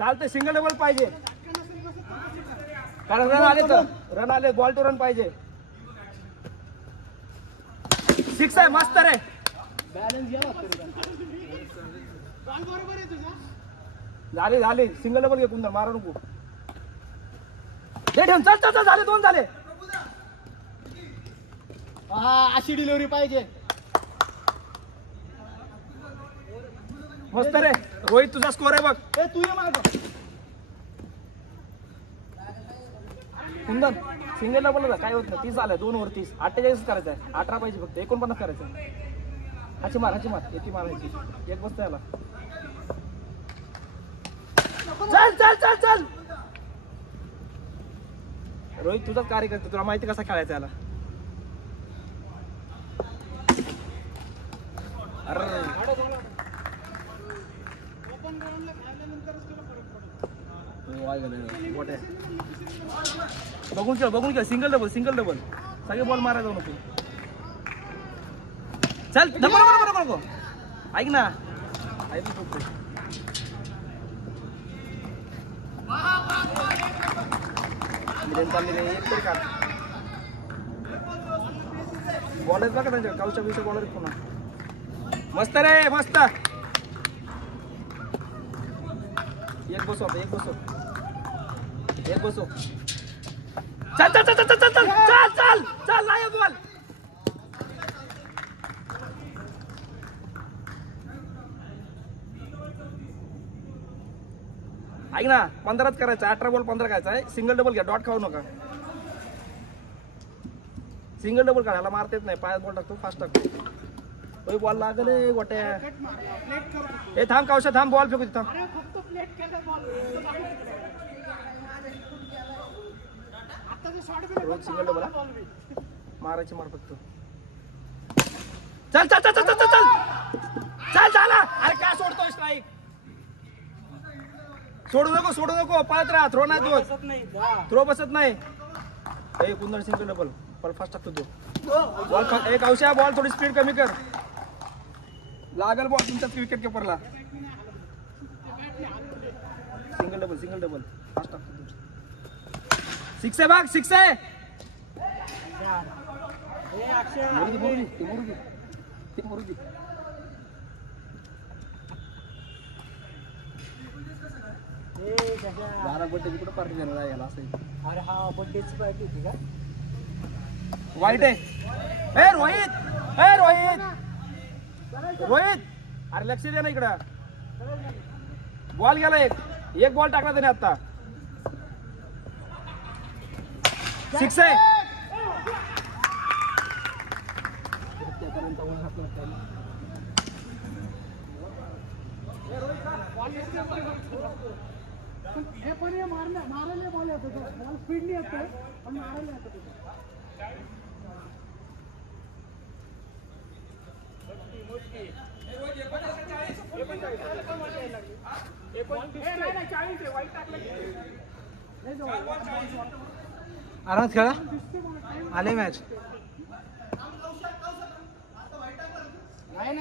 चालतं सिंगल डबल पाहिजे कारण रन आले तर रन आले बॉल टू रन पाहिजे. 6 आहे मस्त रे. झाले सिंगल डबल घे कुंदन मारा नको. दे ठेवून चल झाले 2 झाले. अशी डिलिव्हरी पाहिजे. मस्त रे रोहित तुझा स्कोर आहे बघ. तू ये मागं. कुंदन सिंगल डबल काय होत नाही. 30 आलं 2 ओव्हर 30. 48 करायचं आहे. 18 पाहिजे फक्त. 49 करायचं. हाची मार एकी मारायची. एक बसता याला. चल रोहित तुझाच कार्यकर्ता तुला माहिती कसा खेळायचा याला. बघून खेळ सिंगल डबल सगळे बॉल मारायला जाऊ नको. चल नको ऐक ना बॉलर बघा त्यांच्या काऊच्या विषय बॉलर पुन्हा मस्त रे मस्त. एक बसो चल नाही बॉल. ऐक ना 15च करायचं. 18 बॉल 15 करायचा आहे. सिंगल डबल घ्या. डॉट खाऊ नका. सिंगल डबल काढायला मारता येत नाही. पायात बॉल टाकतो फास्ट टाकतो. बॉल लागले गोट्या. हे थांब कावशा थांब बॉल फेकू थांब. रोज सिंगल डबल मारायची मार फक्त. चल झाला. अरे काय सोडतोय स्ट्राईक. सोडू नको पळत राहा. थ्रो नाही तू थ्रो बसत नाही. कुंदन सिंगल डबल पण फास्ट टाकतो तो बॉल. एक औषा बॉल थोडी स्पीड कमी कर. लागल बॉल तुमच्याच विकेट किपरला. सिंगल डबल फास्ट टाकतो तू. 6 आहे भाग 6 आहे. मोरू. बड्डे कुठं पार्टी देणार याला असं. अरे हा बड्डेची पार्टी होती का. वाईट आहे. रोहित अरे लक्ष दे ना इकडं. बॉल गेला एक बॉल टाकला त्याने आता. 6 आहे. हे पण मारायला बॉल येतो. बॉल स्पीडली येतो पण मारायला येतो. आरामात खेळा. आले मॅच. नाही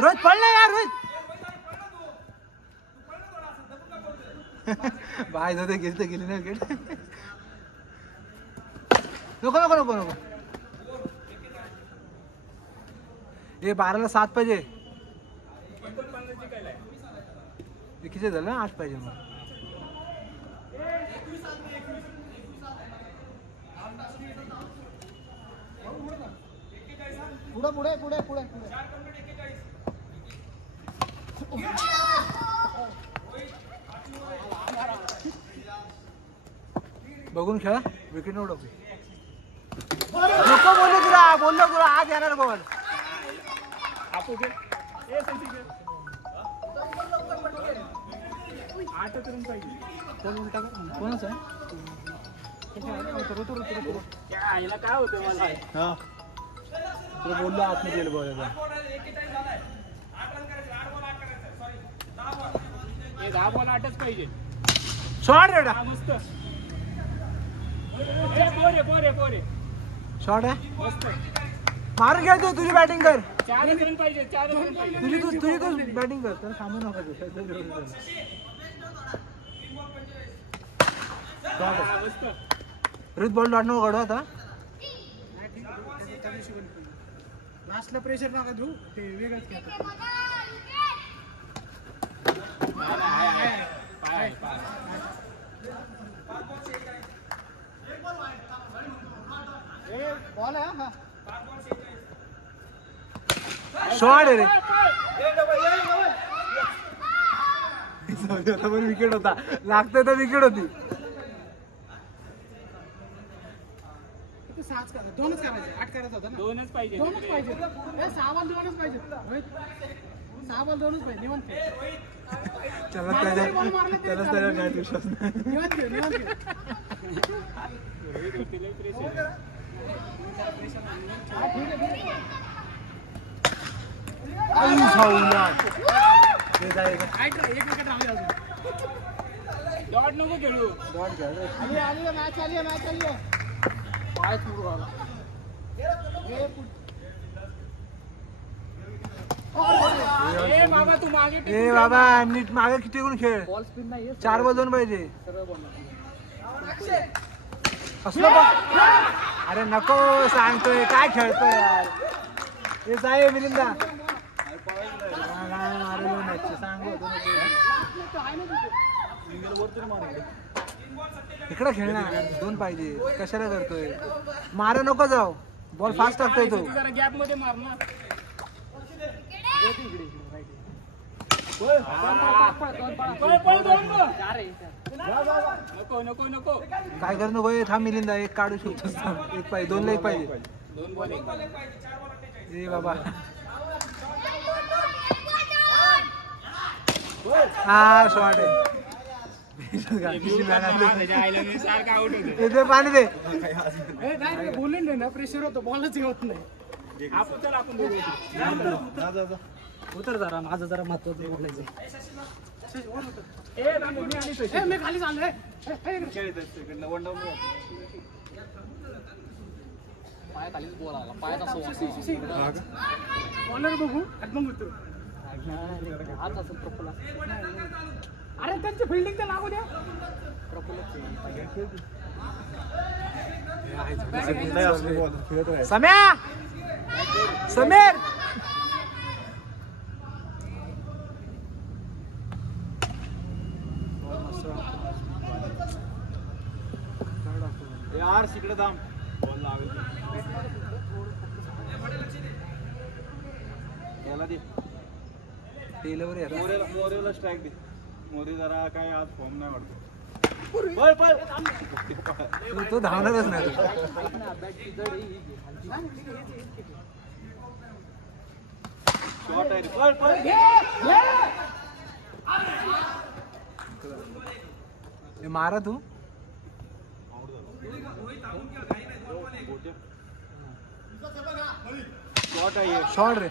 रोहित पडला यार. रोहित बाय जाऊ दे. गेली ना विकेट. नको हे 12ला 7 पाहिजे. किती झालं 8 पाहिजे मग. पुढे बघून खेळा. विकेट नव्हतं नको बोललो तुला आज येणार बॉल. कोणाच आहे काय होतं मला तुला बोललो आतमध्ये गेलं बॉल. 10 बॉल 8च पाहिजे. शॉर्ट रेडा मस्त. पोरे शॉर्ट आहे मस्त. मार घ्यायचो तुझी बॅटिंग कर 4 रन पाहिजे 4 रन पाहिजे तुझी तू बॅटिंग कर तर थांबू नका रोहित बॉल डॉट नको काढू आता लास्टला प्रेशर नका देऊ ते वेगळंच खेळतात बॉल आहे हा शॉट आहे रे आता पण विकेट होता लागतोय तर विकेट होती सहाच करा 2च करायचे 8 करायचं होतं ना 2च पाहिजे 2च पाहिजे 6 बॉल 2च पाहिजे 6 बॉल 2च पाहिजे निवांत खेळ. त्याला त्याच्या काय विश्वास नाही निवांत खेळ निवांत खेळ हा, ठीक आहे. एक विकेट राहिली अजून. डॉट नको खेळू आली आहे मॅच आली आहे पाय सुरू झाला ए बाबा तू मागे टिकून ए खेळ बाबा ना. नीट मागे किती कोण खेळ बॉल स्पिन नाही 4 बॉल 2 पाहिजे असलं बघ अरे नको सांगतोय काय खेळतोय यार हे जाय मिलिंदा इकडे खेळणार 2 पाहिजे कशाला करतोय मारा नको जाऊ बॉल फास्ट टाकतोय तो जरा गॅप मध्ये मार ना पळ, दोन बॉल. नको नको काय कर नको थांब मिलिंदा एक काढू शकतो एक पाहिजे 2 ला 1 पाहिजे 2 बॉल ए बाबा हा शॉट आहे सारखा आउट होतो इथे पाणी दे नाही बोलून दे ना प्रेशर होतं बॉलच होत नाही आपण चल आपण दोघं उतर जरा माझं जरा महत्वाचं बोलायचं ए रामू, मी आणि तशी. मी खाली चाललोय पाय खालीच बॉल आला पाय बॉलर बघू आणि मग उतरू हाच असं प्रफुल्ल अरे त्यांची फिल्डिंग तर लागू द्या सम्या समीर यार तिकडे थांब बॉल लावेल याला दे टेलवर यार मोरेला स्ट्राईक दे मोरे जरा काय आज फॉर्म नाही वाटतो पळ तो धावणारच नाही शॉट आहे पळ पळ मारा तू शॉट आहे शॉट रे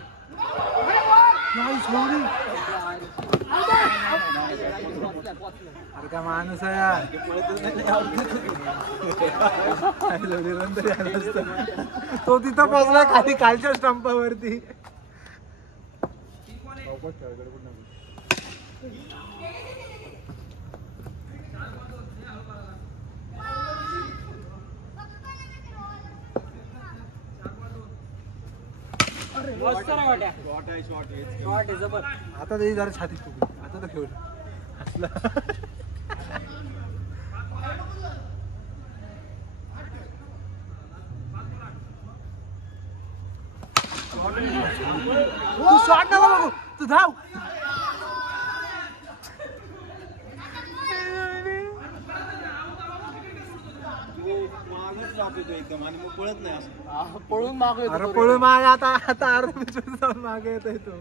अरे काय माणूस आहे यार तो तिथं पोहोचला खाली कालच्या स्टंपावरती शॉट आहे जबर आता तरी जरा छाती फुगली आता तर खेळ असला तू शॉट नको बघू तू धाव मागच राहतो तो एकदम आणि मग पळत नाही असं पळून मागं येतो अरे पळू मागे आता आता अर्ध जाऊन मागे येतोय तो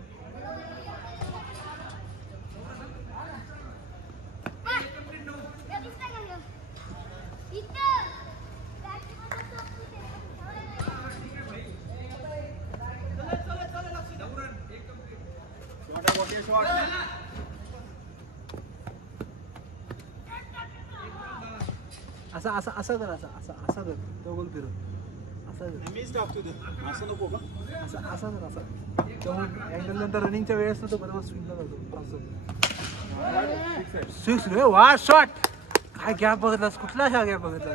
शॉट असं असं असं कर असं असं असं कर तो गोल फिरव मीच टाकतो ते असं नको का असा अँगल नंतर रनिंगच्या वेळेस तो बरोबर स्विंगला जातो असं सिक्स रे वा शॉट काय गॅप बघितलास कुठला हा गॅप बघितला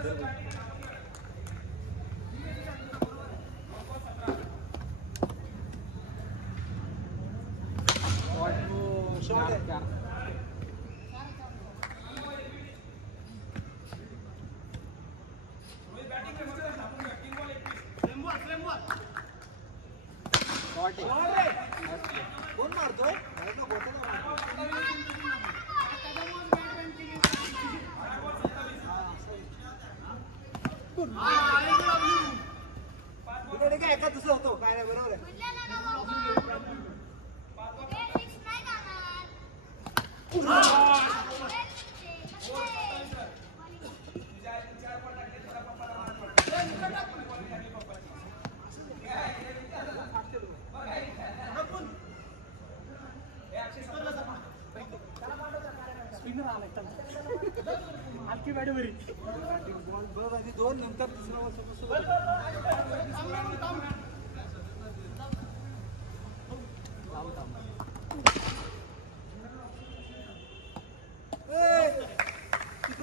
कोण मारतोय इकडे काय एका दुसरं होतो काय नाही बरोबर आहे आपकी बॅट बरी बॉल दोन नंतर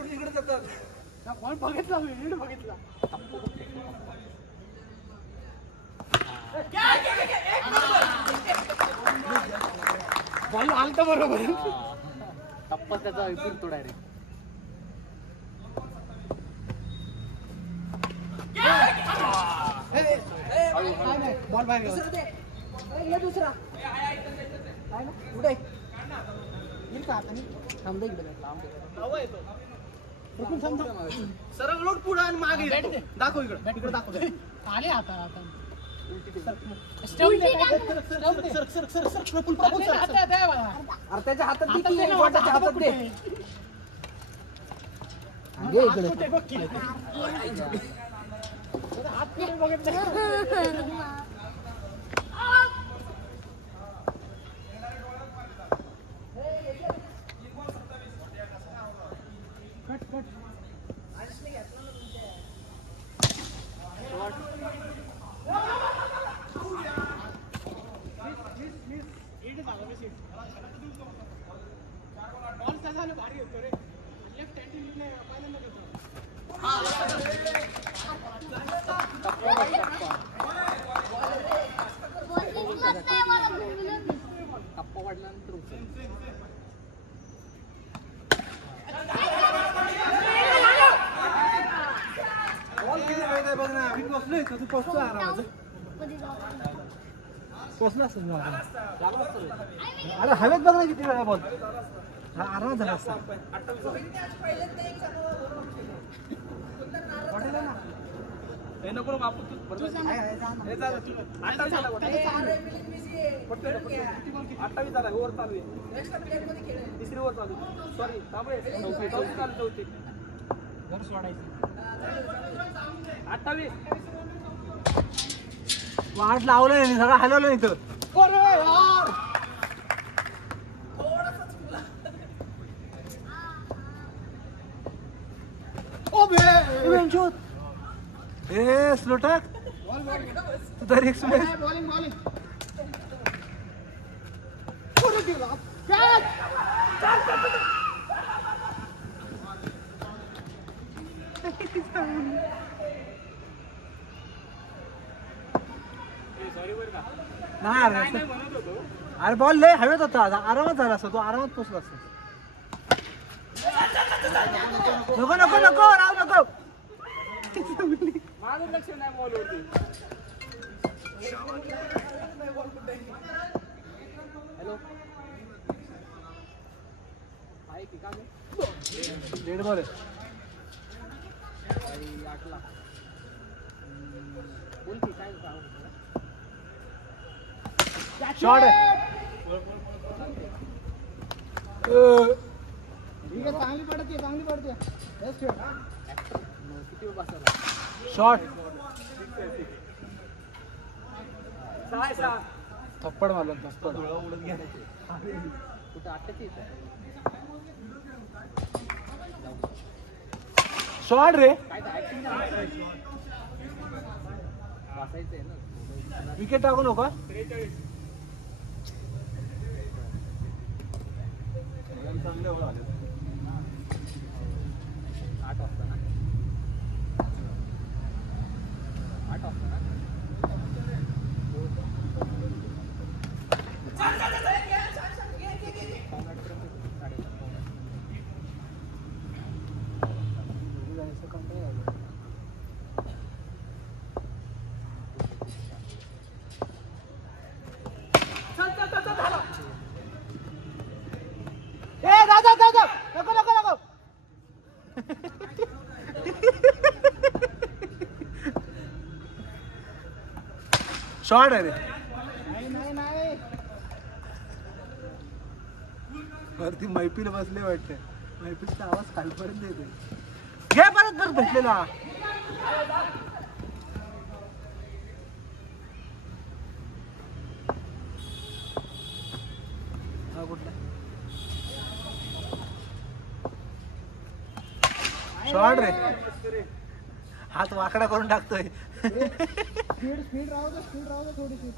तिकडे जातात बॉल बघितला मी बघितला बॉल आलता बरोबर टप्पा त्याचा ऐकून तो डायरेक्ट बॉल बाहेर गेला दुसरा काय ना पुढे येईल का आता थांबदे सरळ लोट पुढे आणि मागे दाखव इकडे दाखव आले आता त्याच्या हातात दे भारी होतो रे लेफ्ट टप्पा वाढल्यानंतर बघ ना आम्ही पोचलोय तू पोचतो आरामात पोचला असेल अरे हवेत बघ ना किती वेळा बॉल हा आरामात झाला असता नको बापू तू बरोबर 28 झाला ओव्हर चालू आहे तिसरी ओव्हर चालू सॉरी चौथी चालू घर सोडायचं 28 वाट लावलंय सगळं हलवलं इथं ए स्लोटक तू तर एक्सप्रेस बॉलिंग नाही अरे बॉल लय हवेत होता आरामात झाला असता तो आरामात पोचला असता नको नको नको राव नको माझं लक्ष नाही बॉलवरती हॅलो आहे की का डेड बॉल आहे 8 लाख बोल की काय शॉट आहे चांगली पडते किती वेळ बसला शॉट थप्पड मारला थप्पड कुठं आटच येत शॉट रे काय ऍक्टिंग वाचायचंय ना. विकेट टाकू नका. चांगले हो आले. 8 वाजता ना. 8 वाजता ना. शॉर्ट आहे रे. वरती मैफिल बसले वाटते. मैफिलचा आवाज खालपर्यंत येते. घे परत भेटलेला. हा कुठला शॉर्ट रे. हात वाकडा करून टाकतोय. स्पीड राहू दे थोडीशी.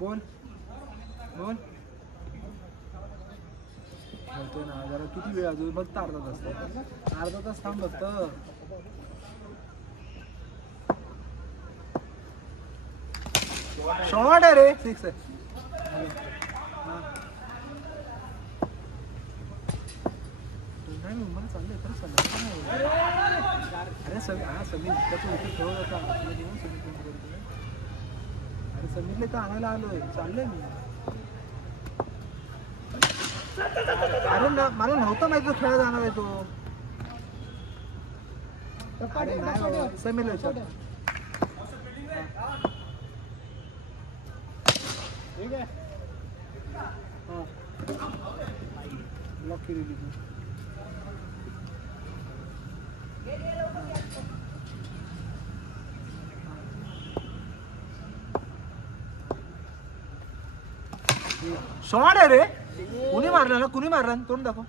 बोल बोल. बोलतोय ना जरा. किती वेळ अजून फक्त अर्धा तास थांब फक्त. शॉर्ट आहे रे. 6 आहे. मला चाललंय खरंच चाललंय. अरे समीर खेळत होता. अरे समीरला तर आणायला आलोय. चाललंय मी. अरे मला नव्हतं माहिती तो खेळायला जाणार आहे तो. अरे नाही बाबा. समीरला विचार. ब्लॉक केलेली तू. शॉर्ट आहे रे. कुणी मारला तोंड दाखव.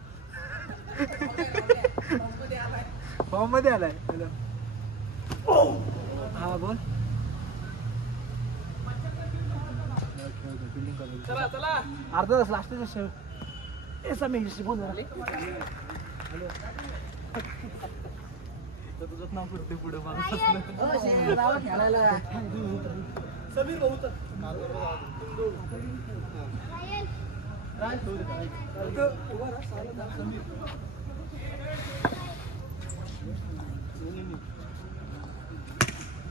फॉर्म मध्ये आलाय. हा बोल. अर्धा तास लास्टचा शेव. समीर बोल. तुझंच नाव पडते पुढे. खेळायला समीर भाऊ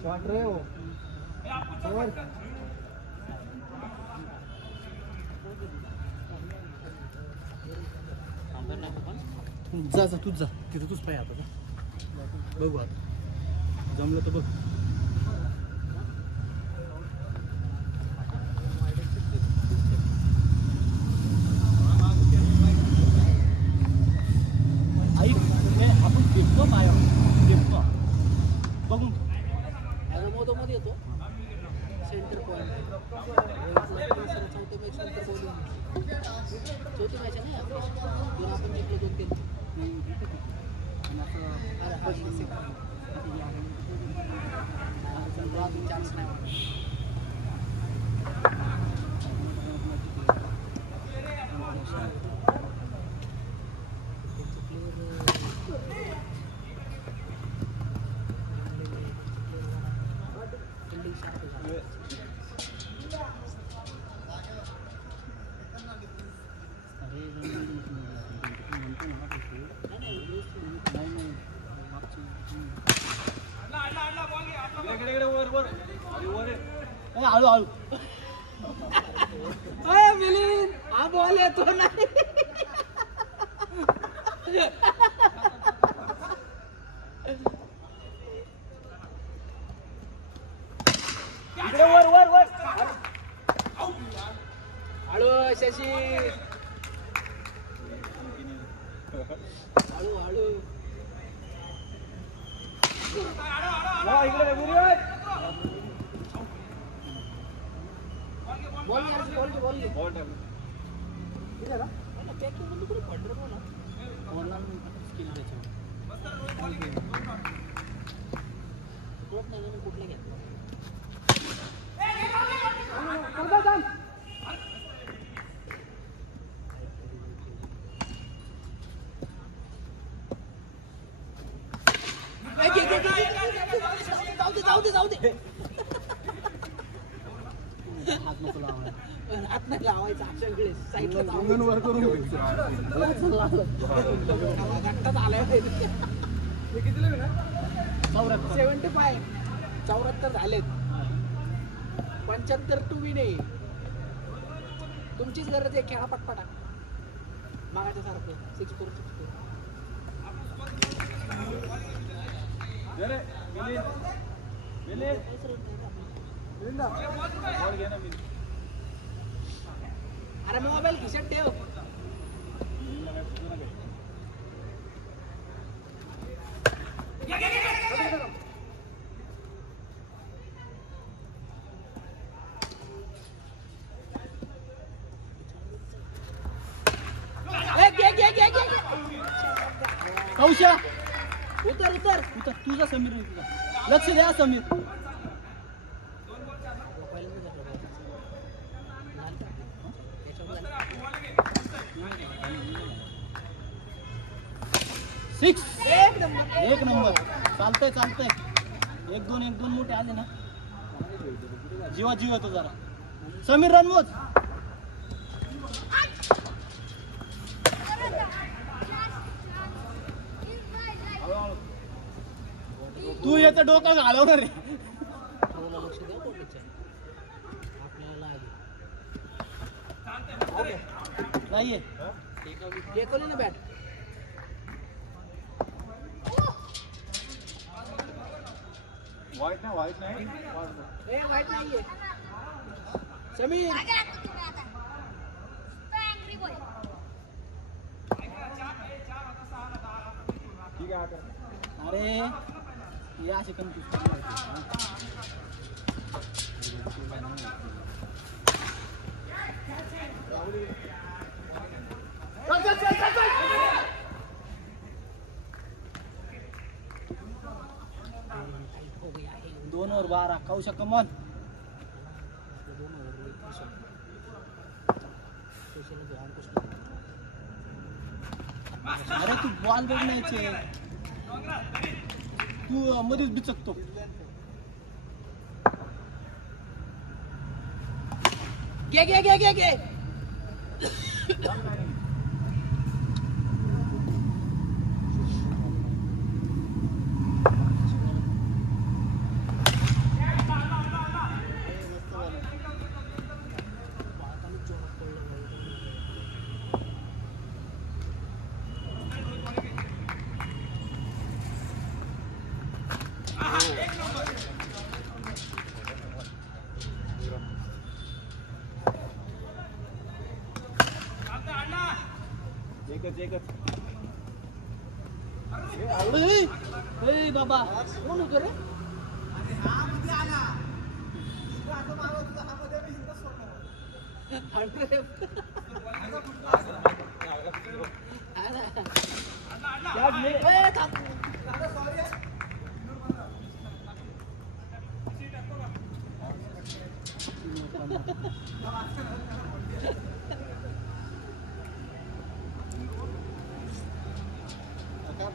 शॉट रे हो. जा तूच जा. तिथं तूच पाय आता. बघू आता जमलं तर बघ. आपण फेकतो पाया. फेकतो बघून. मध्ये येतो सेंटर पॉईंट. चौथी मॅच आहे ना. दोन आपण जिंकलो 2-3. चान्स नाही. हळू मिलिंद हा बॉल येतो नाही. हळू शशी. हळू बॉल कुठला घेतला जाऊ दे हात नाही लावायचा अक्षरकडे साईडला वर करून आलाय 74 झालेत 75 तुम्ही नाही तुमचीच गरज आहे खेळा पटपटा मागाच्या सारखं 6-4 अरे मोबाईल खिशात ठेव कौशा उतर उतर तुझा समीर लक्ष द्या समीर सिक्स एक नंबर चालतंय 1-2 मोठे आले ना जीवा येतो जरा समीर रणमोज तू याचं डोकं घालवणार रे नाहीये ना बॅट वाईट नाही वाईट नाहीये समीर ठीक आहे अरे या असे कन्फ्युज दोन ओव्हर 12 कौशा कमन अरे तू बॉल बघण्याचे तू मध्येच बिचकतो घे एकच बाबा कोण होतो रे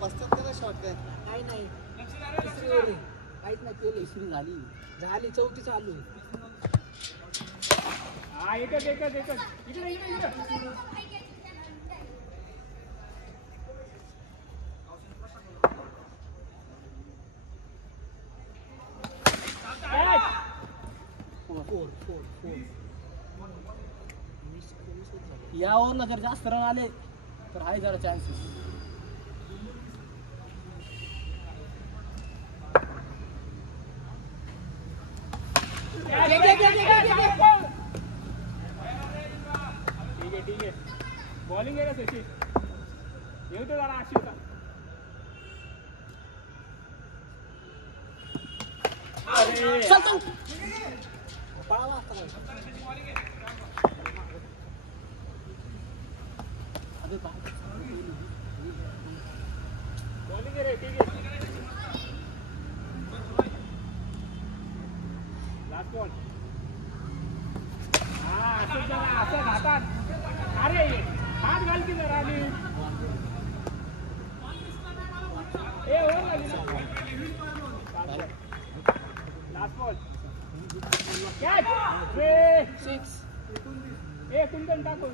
बसतात त्याला शॉर्ट काय काही नाही काहीच नाही केलं तिसरी झाली चौथी चालू आहे हा एकच इकडे या ओव्हरला जर जास्त रन आले तर आहे जरा चान्सेस ठीक आहे बॉलिंग आहे का त्याची येऊ तो जरा अशी होता बॉलिंग रे ठीक आहे लास्ट बॉल हा असं हातात अरे हात घाल की जरा आणि ए हो लास्ट बॉल कॅच रे 6 ए कुंदन टाकून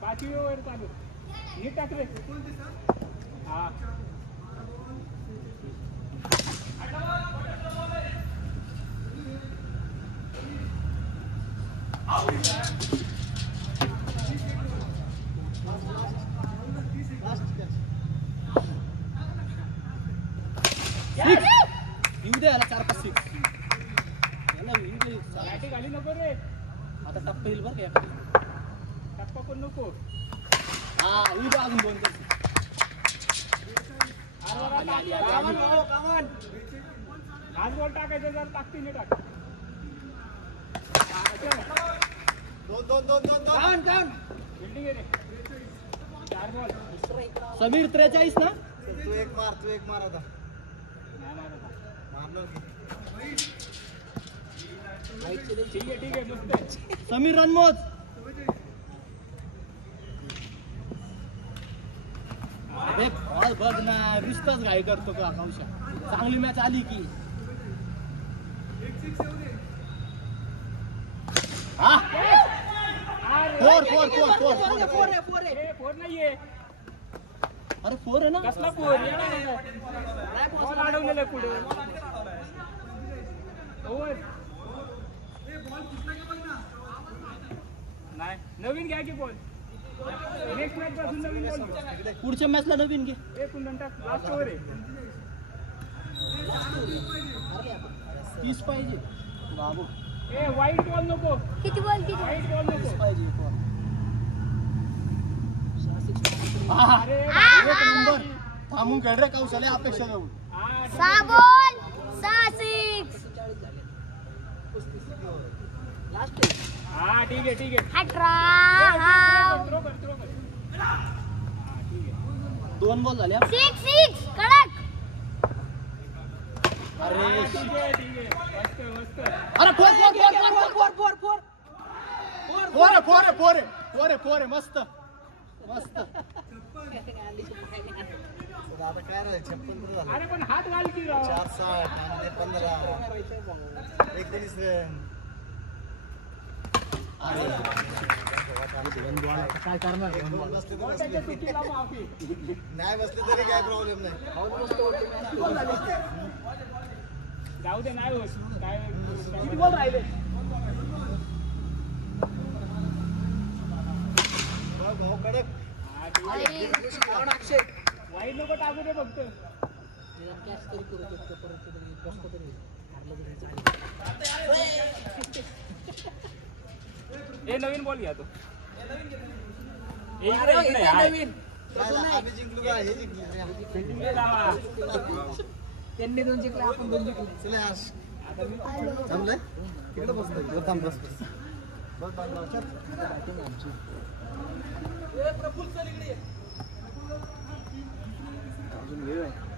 पाचवी ओव्हर चालू नीट टाक रे हा येऊ दे याला 4-5 6 याला येऊ दे बॅटी घाली नको रे आता टप्पा येईल बरं का टप्पा पण नको हा येऊ दे अजून 2 आज बॉल टाकायचं जर ताकदीने टाक बिल्डिंग आहे रे 4 बॉल समीर 43 ना तू एक मार आता नाही मारत. मारलो ठीक आहे मस्त आहे. समीर रणमोज अरे बॉल बघ ना रिस्कच घाई करतो का कौशा चांगली मॅच आली की हा फोर नाहीये अरे 4 आहे ना कसला फोर बॉल अडवलेला पुढे ओव्हर नाही नवीन घ्या की बॉल नेक्स्ट मॅच पासून नवीन बॉल पुढच्या मॅचला नवीन घे एक कुंदन टाक लास्ट ओव्हर आहे 30 पाहिजे बाबू ए वाईट बॉल नको किती बॉल किती वाईट बॉल 30 नको पाहिजे अरे एक नंबर थांबून खेळ रे कौशल्य अपेक्षा देऊन 6 बॉल 6 6 हा ठीक आहे हटरा थ्रो कर हा ठीक आहे 2 बॉल झाले 6 6 कडक अरे ठीक आहे मस्त अरे फोर मस्त आता काय राहील 56 झालं अरे पण हात घाल की राव 4-60 आणि 15 19 रन काय करणार बसले तर त्याच्या बसले. चुकीला माफी नाही बसले तरी काय प्रॉब्लेम नाही जाऊ दे नाही होत काय किती बॉल राहिले बघ, भाऊ कडक हा, ठीक आहे. वाईट नको टाकू दे फक्त हे नवीन बॉल घ्या तो इकडे आम्ही जिंकलो का हे जिंकलो त्यांनी 2 जिंकले आपण 2 जिंकले चले आज थांबलंय तिकडे बसतोय थांब बस बस अजून वेळ आहे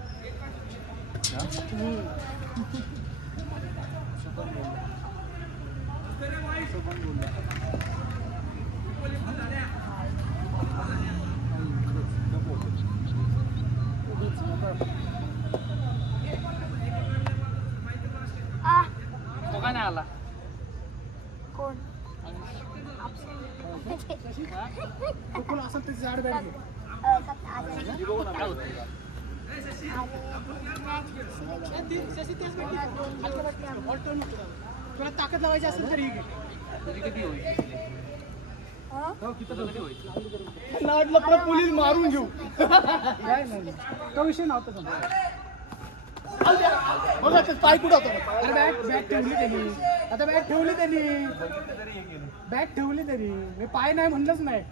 तो का नाही आला कोण कोण असेल त्याची जाड बॅट घे तुला ताकद लावायची असेल तरी घे लाडलं परत पोलीस मारून घेऊ तो विषय नव्हता समजा बघा ते पाय कुठं होतं अरे बॅट ठेवली त्यांनी आता बॅट ठेवली त्यांनी बॅट ठेवली त्यांनी मी पाय नाही म्हणलंच नाही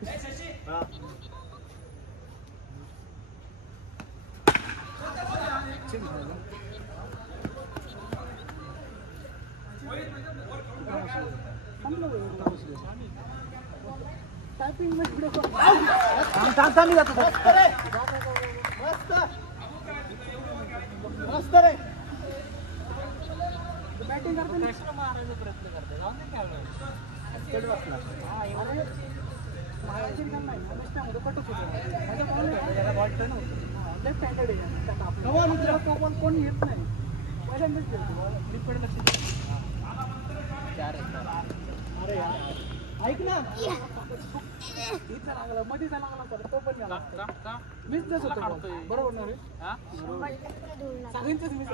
मस्त रे बॅटिंग करताना प्रेशर मारायचा प्रयत्न करते जाऊन दे खेळणार. लेफ्ट हँडेड आहे कोणी येत नाही पहिल्यांदाच खेळतो अरे यार ऐक ना इथं लागला मध्ये लागला तर तो पण गेला मीच देत होतो बरोबर ना रे हा? सगळ्यांचंच मीच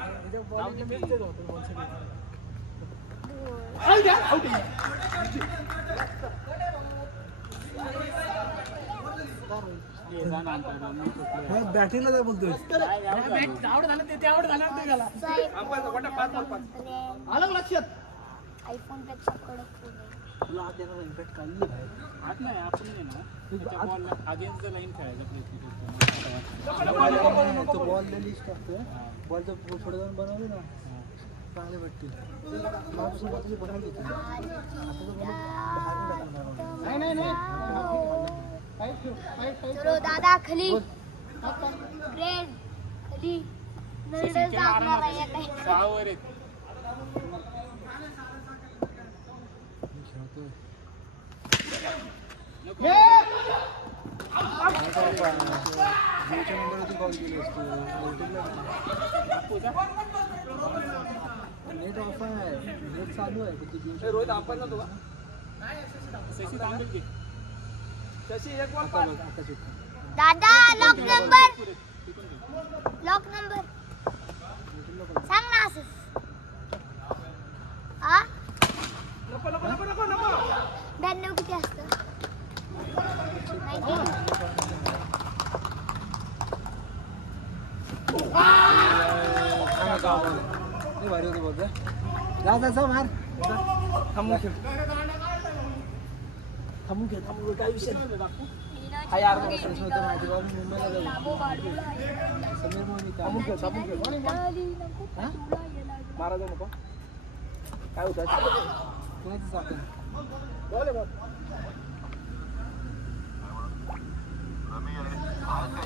बॉलिंग मीच देत होतो बॅटिंगला काय बोलतोय आवड झालं ते आवड झालं ते गेला आलं लक्षात आयफोन पेक्षा कडक फोन आहे. तुला आज देणार इम्पॅक्ट काढली बाहेर. आत नाही आपण नाही ना त्याच्या बॉलला अगेन्स्ट द लाईन खेळायचा प्रयत्न करतो. तो बॉल लिस्ट असतो बॉलचं पुढे जाऊन बनवले ना चांगले भेटतील माझ्यापासून बॉल तुझी बनवली होती चलो दादा खाली फ्रेंड खाली नजर टाकणार आहे काय. सहावर आहेत. नेट ऑफ आहे नेट चालू आहे रोहित आपण ना तुला शशी थांबेल की शशी एक बॉल दादा लॉक नंबर सांग ना असंच आ 92 किती असतं नाही भारी होतं बोलतोय जा मार थांबून खेळ काय विषय हा यार मुंबईला समीर मोदी थांबून खेळ मारा जाऊ नको काय होतं कुणाचं चाकण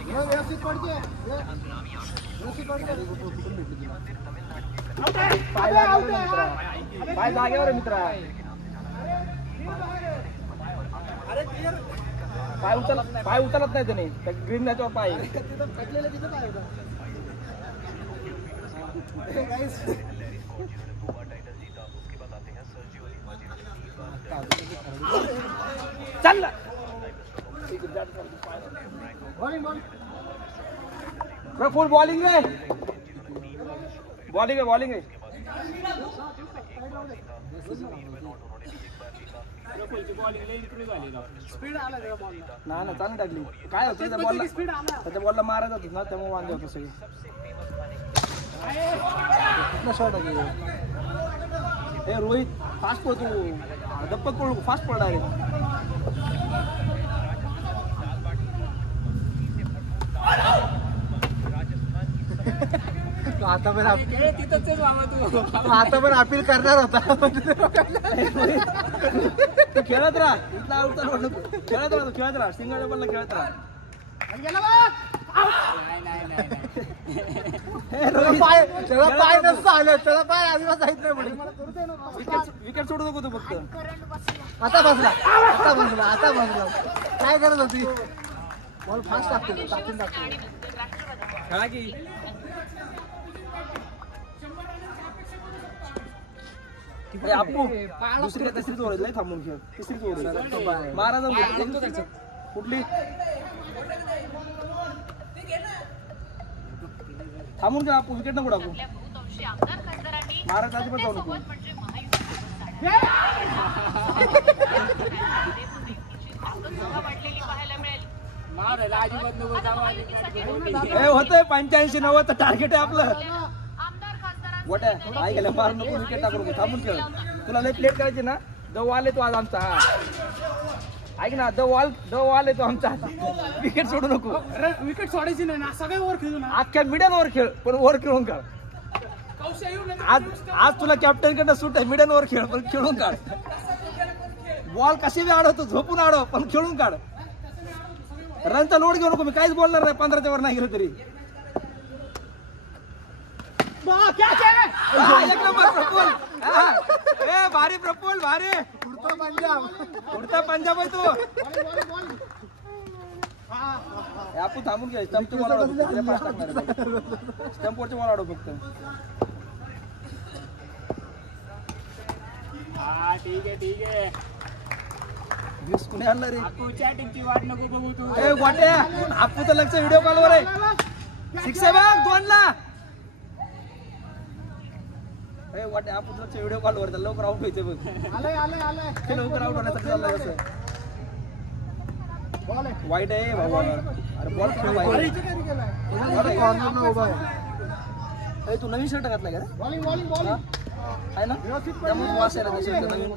व्यवस्थित पडते पाय जागेवर मित्रा पाय उचलत नाही त्याने त्या ग्रीन त्याच्यावर पाय चल फुल बॉलिंग आहे बॉलिंग आहे बॉलिंग इम्प्रूव्ह झाली ना. स्पीड आला त्या बॉलला ना चांगली टाकली काय होतं त्या बॉलला स्पीड आला त्याच्या बॉलला मारायचं होतं ना त्यामुळे वांदे होतं सगळे कुठला शॉट आहे हे रोहित फास्ट पळतो दप्पक पळू फास्ट पळ डायरेक्ट आता पण तिथंच आहे मामा तू. आता पण अपील करणार होता तू खेळत राहा इथला आउट खेळत राहा सिंगल डबलला खेळत राहा पाय नसतं आलं त्याला पाय आजूबाजू जायच नाही पडे विकेट सोडू नको तू फक्त करंट बसला आता बसला काय करत होती बॉल फास्ट टाकते टाकून खेळा की आपू दुसरी तिसरीच ओव्हर लय थांबून खेळ तिसरीच ओव्हर मारा जाऊन कुठली थांबून खेळ आपू विकेट नको टाकू महाराज अजिबात जाऊ नको मारायला अजिबात नको जाऊ, अजिबात नको. हे होतंय 85-90 टार्गेट आहे आपलं गोट्या काय गेल्या मार नको विकेट टाकू नको थांबून खेळ तुला लय प्लेट करायची ना द वॉल येतो आज आमचा हा ऐक ना द वॉल येतो आमचा विकेट सोडू नको विकेट सोडायची नाही ना सगळे वर खेळू ना अख्ख्या मिडन ओव्हर खेळ पण ओव्हर खेळून काढ आज तुला कॅप्टन कडनं सूट आहे मिडन ओव्हर खेळ पण खेळून काढ बॉल कशी बी अडवतो, झोपून अडव पण खेळून काढ. रनचा लोड घेऊ नको, मी काहीच बोलणार नाही 15च्या वर नाही गेलं तरी. एक नंबर प्रफुल. ए भारी प्रफुल, भारी. उडता पंजाब आहे तू. आपण थांबून घ्या. स्टंपची बॉल अडव, स्टंपवरची बॉल अडव फक्त. हा ठीक आहे. कुणी आणलं रे? चॅटिंगची वाट नको बघू तू. ए गोट्या, आपूचं लक्ष व्हिडिओ कॉलवर आहे. 6 आहे बघ 2 ला. ए गोट्या, आपूचं लक्ष व्हिडिओ कॉलवर, त्याला लवकर आउट व्हायचं बघ. ते लवकर आउट होण्यासाठी चाललंय कसं. वाईट आहे बाबा. अरे बॉल खेळ वाईट. तू नवीन शर्ट घातला का रे? आहे ना, त्यामुळे वास आहे नवीन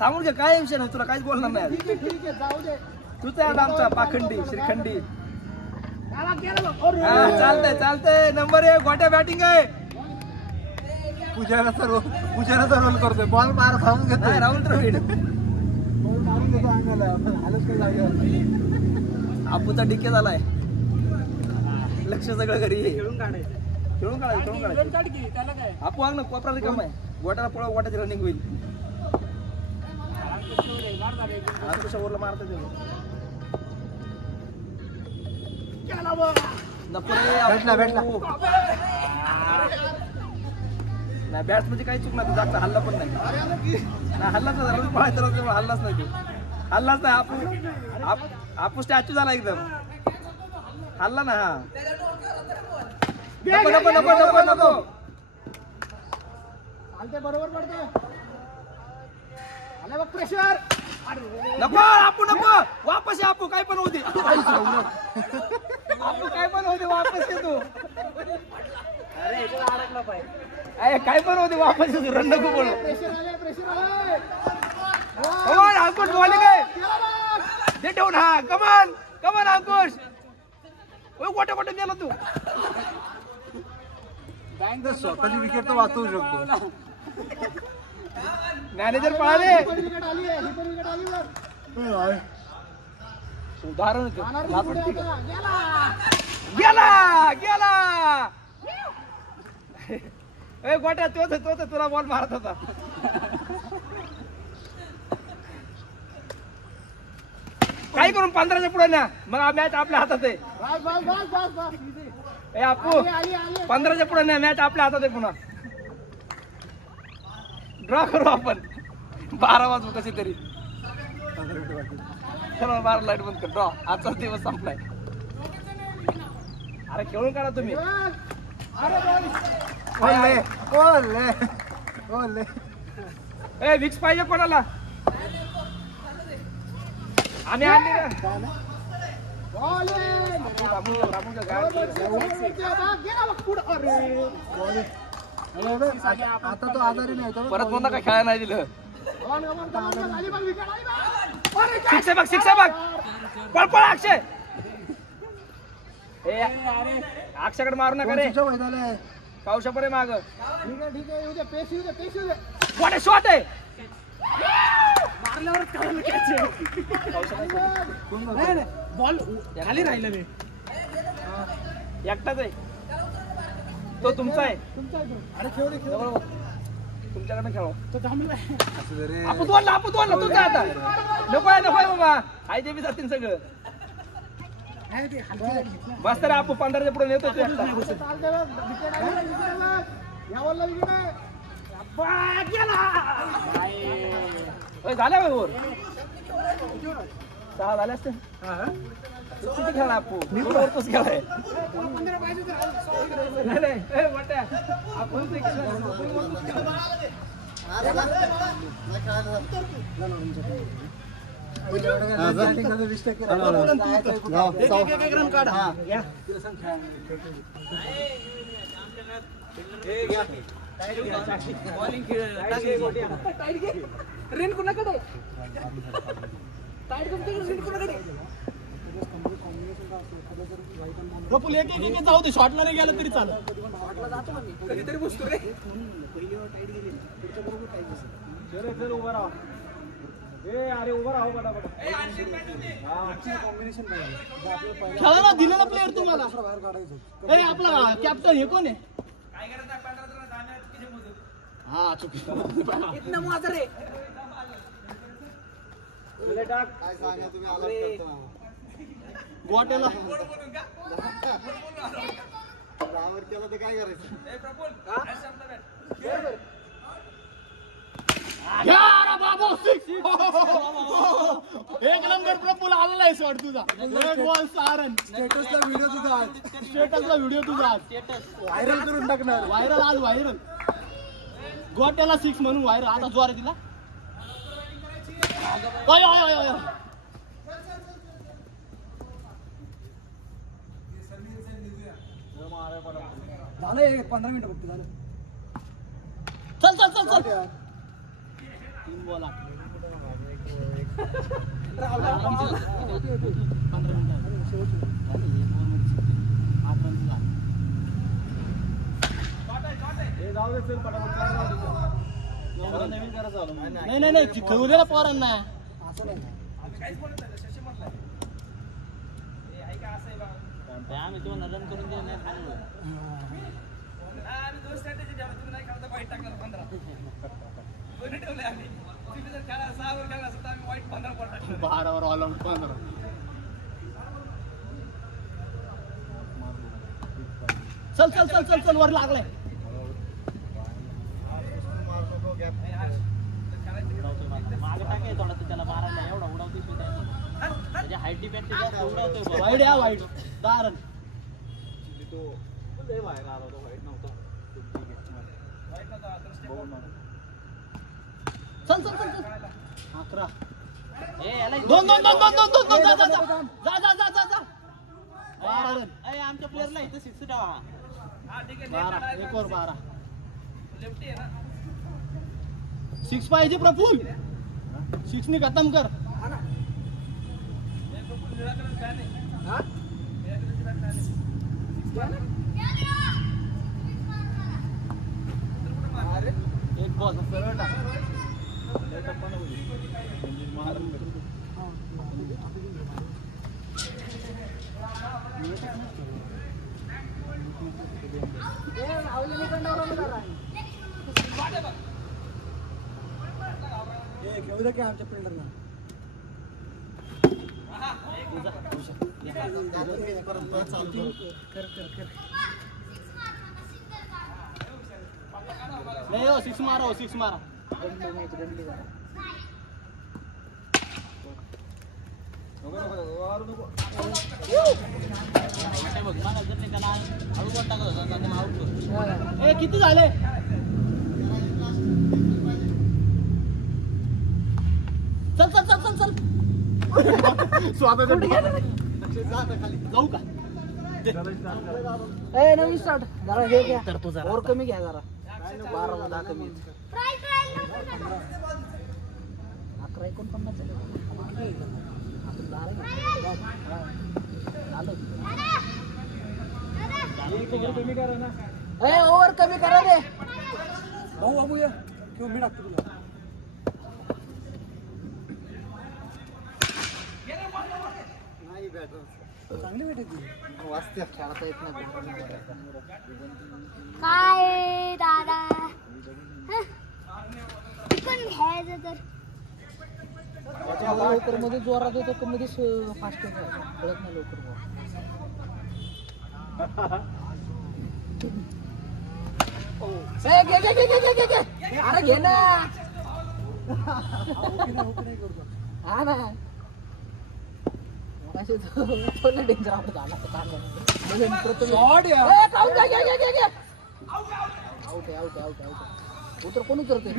थांबून घे. काय विषय नाही, तुला काहीच बोलणार नाही. तूच आहे आमचा पाखंडी श्रीखंडी. चालतंय. नंबर 1 गोट्या बॅटिंग आहे. पुजाराचा रोल करतोय. बॉल मार खाऊन घेतोय. राहुल द्रविड. आपूचा डिके झालाय. लक्ष सगळं घरी. खेळून काढायचं. आपू आग ना, कोपरा रिकाम आहे. गोट्याला पळव, गोट्याची रनिंग होईल. ओव्हरला मारता नाही. बॅट्स म्हणजे काही चूक नाही. जागचा हल्ला पण नाही. हल्लाच नाही. पळायचं हल्लाच नाही. हल्लाच नाही. आपू स्टॅच्यू झाला एकदम. हल्ला ना. हा नको. बरोबर पडतोय. आले बघ प्रेशर. नको आपू, नको. वापस आपू, काय पण होते. आपू काय पण होते, वापस येतो. अरे काय पण होते, वापस येतो. रन नको बोलू. कमान अंकुश बॉलिंग आहे. दे ठेवून. हा कमान अंकुश. गोटे गेला तू. स्वतःची विकेट तर वाचवू शकतो. मॅनेजर पळाले. उदाहरण गेला. ए गोट्या, तोच तुला बॉल मारत होता. काय करून 15च्या पुढे ना, मग मॅच आपल्या हातात आहे. ए आपू 15च्या पुढे ना, मॅच आपल्या हातात आहे. पुन्हा ड्रॉ करू आपण. 12 वाजू कशी तरी. 12 लाईट बंद कर. ड्रॉ. आजचा दिवस संपलाय. अरे खेळून काढा तुम्ही. ए विक्स पाहिजे कोणाला? आम्ही आणली आता तो आजारी नाही. परत पुन्हा काय खेळायला नाही दिलं. शिक्षक बघ. पळ अक्षय. अक्षयकडे मारू नका रे. पावसा पर्यंत माग. शॉट आहे. बॉल खाली राहिला नाही. एकटाच आहे तो. तुमचा आहे. अरे खेळ तुमच्याकडे खेळा. तो थांबलाय. आपण दोनला तुमचा आता. नको बाबा. आई ते बी जातील सगळं. बस तर आपण 15च्या पुढे नेतो. झाल्या ओव्हर 6 झाले असते. किती खेळा आपू? वरतोच खेळाय. रेन कुणाकडे? प्रफुल एक एक जाऊ दे, शॉटला नाही गेलं तरी चालत. कधीतरी बसतो रे. चल उभा राहा. अरे उभा राहा पटापट. खेळा ना, दिलेला प्लेअर तुम्हाला. ए आपला कॅप्टन हे कोण आहे? हा चुकीचं. इतना माझं रे. गोट्याला एक नंबर प्रफुल आलेला आहे शॉट तुझा. स्टेटसला व्हिडिओ तुझा आज व्हायरल करून टाकणार. व्हायरल आज व्हायरल. गोट्याला 6 म्हणून व्हायरल. आता जोर दिला. झालं 15 मिनिटं फक्त झालं. चल चल चल चल. 3 बॉल 15 नवीन करायचं. नाही नाही खेळू दे ना पोरांना. आम्ही तो रन करून दिलं नाही. आम्ही 2 स्ट्रॅटेजी ठेवल्या. तुम्ही नाही खेळता वाईट टाकणार 15. दोन्ही ठेवले आम्ही. तुम्ही जर खेळा 6 वर खेळला असता आम्ही वाईट 15 बॉल टाकले. 12 वर ऑल आउट 15. चल चल चल चल चल वर लागलाय. मागे टाकाय थोडा तू त्याला मारायला. एवढा उडवतोय त्याच्या हाईट डिपेंड जास्त उडवतोय. वाईट या वाईट 10 रन. तो बाहेर आला होता. वाईट नव्हता. चल चल चल चल. 11. दोन दोन दोन दोन दोन दोन दोन. जा जा जा जा जा जा जा. 12 रन. आमच्या प्लेअरला इथं 6 टावा. हा ठीक आहे. 12 1 वर 12. लेफ्टी आहे ना. 6 पाहिजे प्रफुल. 6 ने खतम कर. हा ना. हे प्रफुल निराकरण बॅन आहे. हा एक बॉल सरळ टाक. घेऊ दे की आमच्या फिल्डरला. नाही हो 6 मारा. हो 6 मारा. किती झाले? चल चल चल चल चल. जाऊ का? नवीन स्टार्ट. जरा हे घ्या तर तू जरा कमी घ्या. जरा 12 10 कमी. 11 तुम्ही करा ना. ओव्हर कमी करा रे भाऊ. बाबू या किंवा मी टाकतो तुला. चांगली भेटेल. वाजते खेळता येत नाही. काय दादा चिकन घ्यायचं तर लवकर मध्ये जोरात येतो तर मध्ये फास्ट कळत नाही लवकर. अरे घे ना. हा ना डेंजर आउट झाला. उतर कोण उतरते?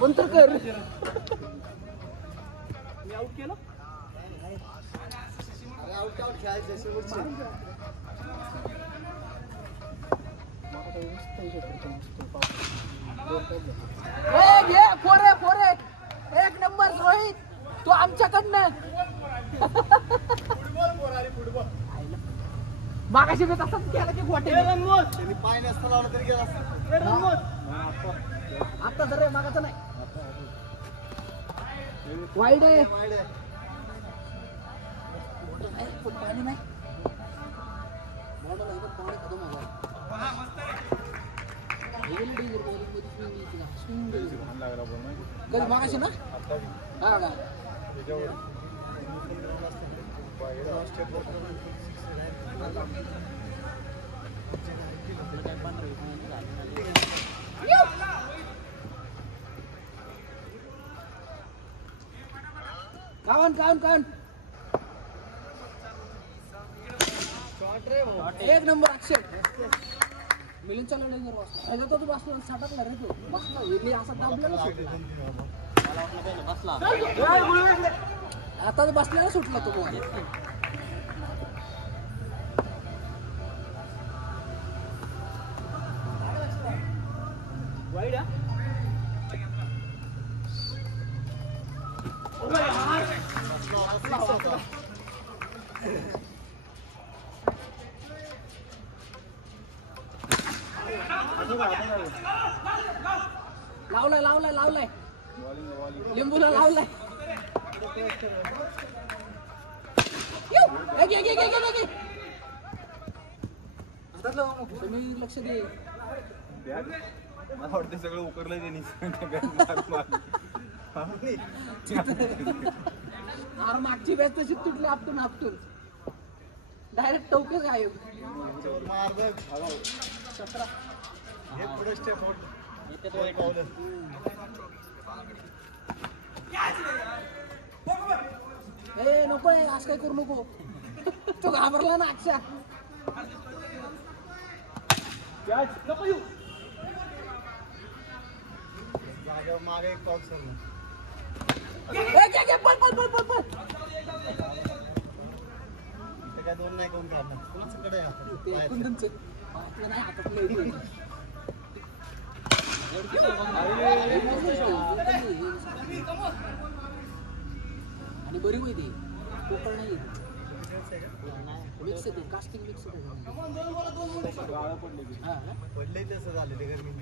बंद तर कर. मी आउट केलं. आउट आउट खेळायचं. फोरे 1 नंबर रोहित. तो आमच्याकडनं मागाशी मी तसाच केला की गोटे त्यांनी पाय नसता लावला तरी गेला असता. आता जर मागाचा नाही वाईड आहे वाईड आहे. पाणी नाही कधी मागाशी ना हा का कावन एक नंबर अक्षय मिलिंद चालवला नाही तो बसला साठकला रे तो बसला वेगळी असा दाबला आता बसल्याला सुटला तो बॉल वाईड लावलाय लिंबूला लावलाय तुम्ही लक्ष दे मला वाटतं सगळं उकरलंय त्यांनी अरे मागची बॅच तशी तुटली आपटून डायरेक्ट टोके गायब ए नको आहे असं काय करू नको तो घाबरला ना अक्षा मागे एक पाऊस सोडला. ते काय दोन नाही कोण काढणार कुणाकडे आणि बरी माहिती टोटल नाही मिक्स येते कास्टिंग मिक्स पडले तसं झालं ते गरमी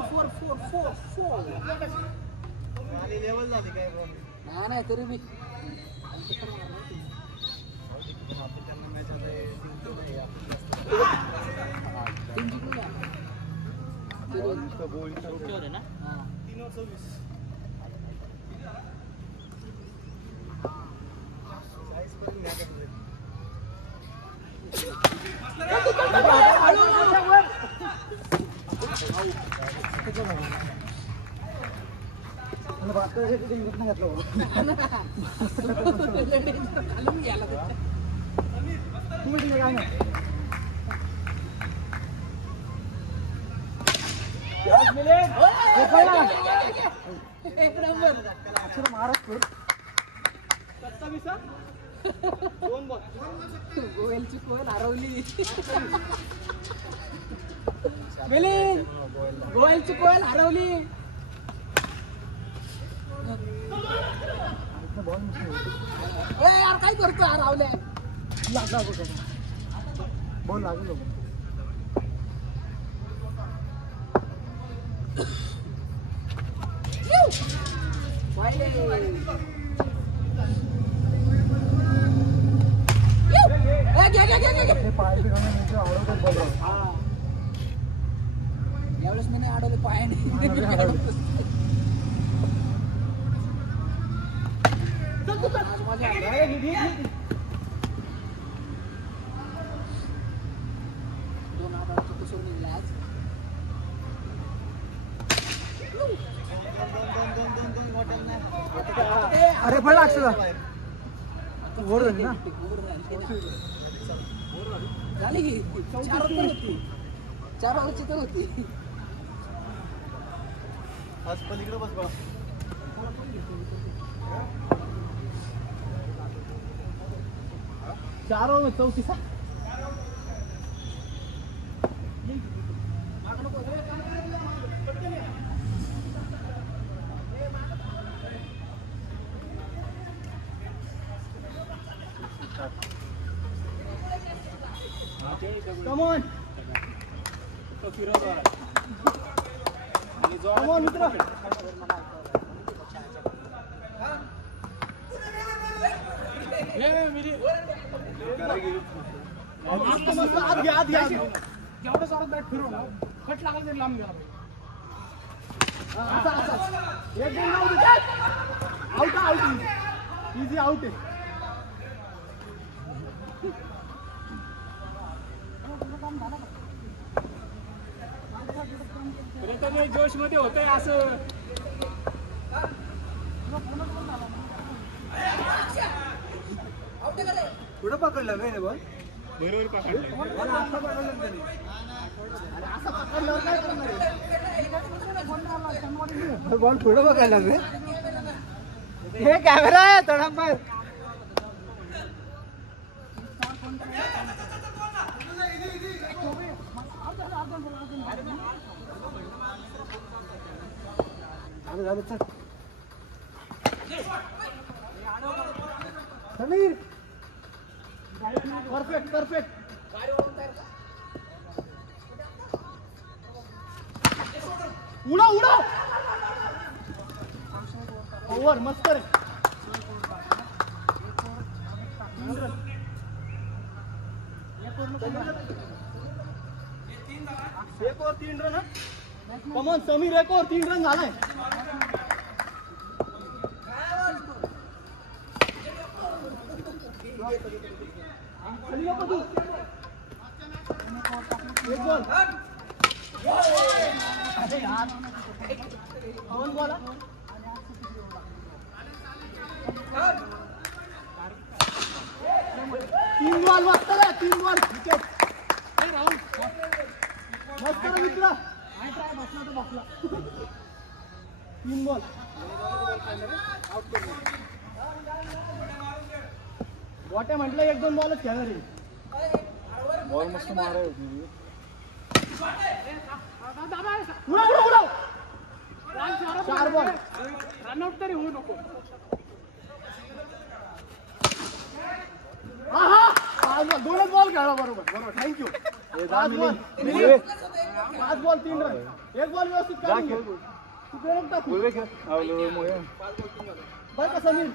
फोर आणि लेवल झाली काय बॉल नाही तरी मी त्यांना मॅच आता गोयलची कोण हरवली गोयलची कोण हरवली यार काय करतो हरवल्या बॉल लागलो यावेळेस मी नाही अडवले पायाने दोन आठवड्याचं कुसरून निघला आज अरे पण अक्षरा वर झाली ना झाली की 4 ओव्हर होती 4 ओव्हरची तर होती आज पलीकडे बस बा 4 ओव्हर 34 कमॉन तो फिरवतो आणि कमॉन मित्र मस्त मस्त आत घ्या जेवढं सारं बॅट फिरवलं कट लागला तरी लांब गेला एक game out out easy out आहे जोश मध्ये होतंय असं पुढे पकडलं नाही बॉल बरोबर पकडलं बॉल पुढे बघायला रे हे कॅमेरा आहे तडांबर समीर परफेक्ट परफेक्ट उडा उडा ओव्हर मस्त रे एक और 3 रन कमॉन समीर एक और 3 रन झालाय एक बॉल अरे यार दोन बॉल तीन बॉल मस्त रे 3 बॉल विकेट मस्त रे मित्र 3 बॉल गोट्या म्हटलं 1-2 बॉलच खेळणार आहे बॉल मस्त माराय होती उडा उडा उडा 4 बॉल रनआउट तरी होऊ नको हा दोनच बॉल खेळला बरोबर बरोबर थँक्यू 5 बॉल 3 रन एक बॉल व्यवस्थित काढून घे तू प्रेम टाकू बरं का समीर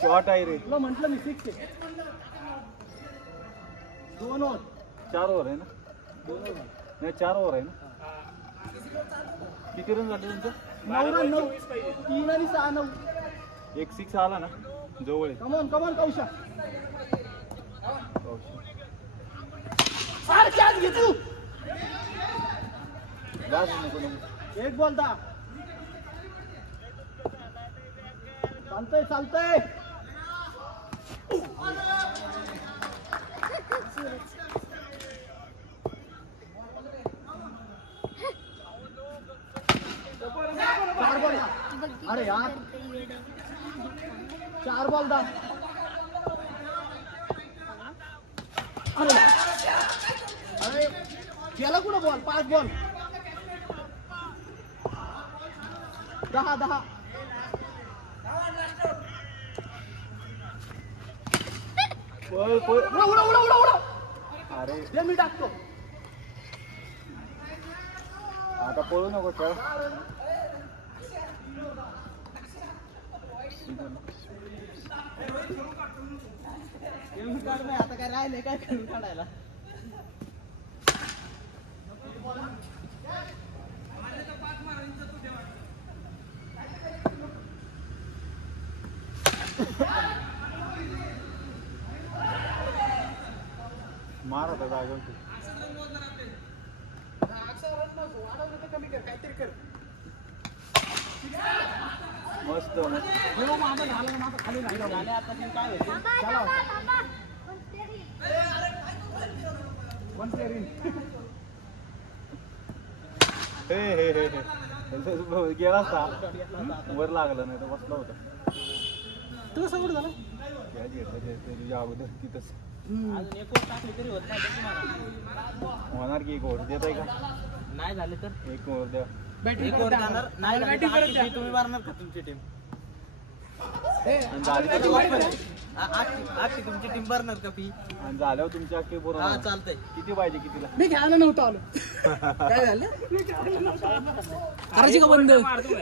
शॉट आहे रे तुला म्हटलं मी 6 आहे 2 ओव्हर 4 ओव्हर आहे ना 2 ओव्हर नाही 4 ओव्हर आहे ना किती रन झाले तुमचं 9 रन 9 3 आणि 6 9 एक 6 आला ना जवळ आहे कमॉन कमॉन कौशा सार कॅच घे तू एक बॉल 10 चालतंय चालतंय अरे यार 4 बॉल 10 अरे अरे गेला कुठं बॉल 5 बॉल 10 उडा उडा उडा उडा उडा अरे दे मी टाकतो आता पळू नको खेळ आता काय राहिले काय खेळून काढायला मार आता जागेवर कमी कर काहीतरी कर मस्त मस्त माझा झाला माझा खाली राहिला आता काय हे गेला असता वर लागला नाही तर बसला होता तुला सपोर्ट झाला तुझ्या अगोदर तिथंच होणार की एक ओव्हर देत आहे का नाही झाले तर एक ओव्हर द्या बॅटिंग नाही बॅटिंग करत तुम्ही मारणार का तुमची टीम आणि झाली तर आखी तुमची टीम भरणार का फी? आणि झाल्यावर तुमच्या अख्खे बरोबर हा चालतंय. किती पाहिजे कितीला? मी खेळायला नव्हतो आलो. काय झालं? करायची का बंद? मारतो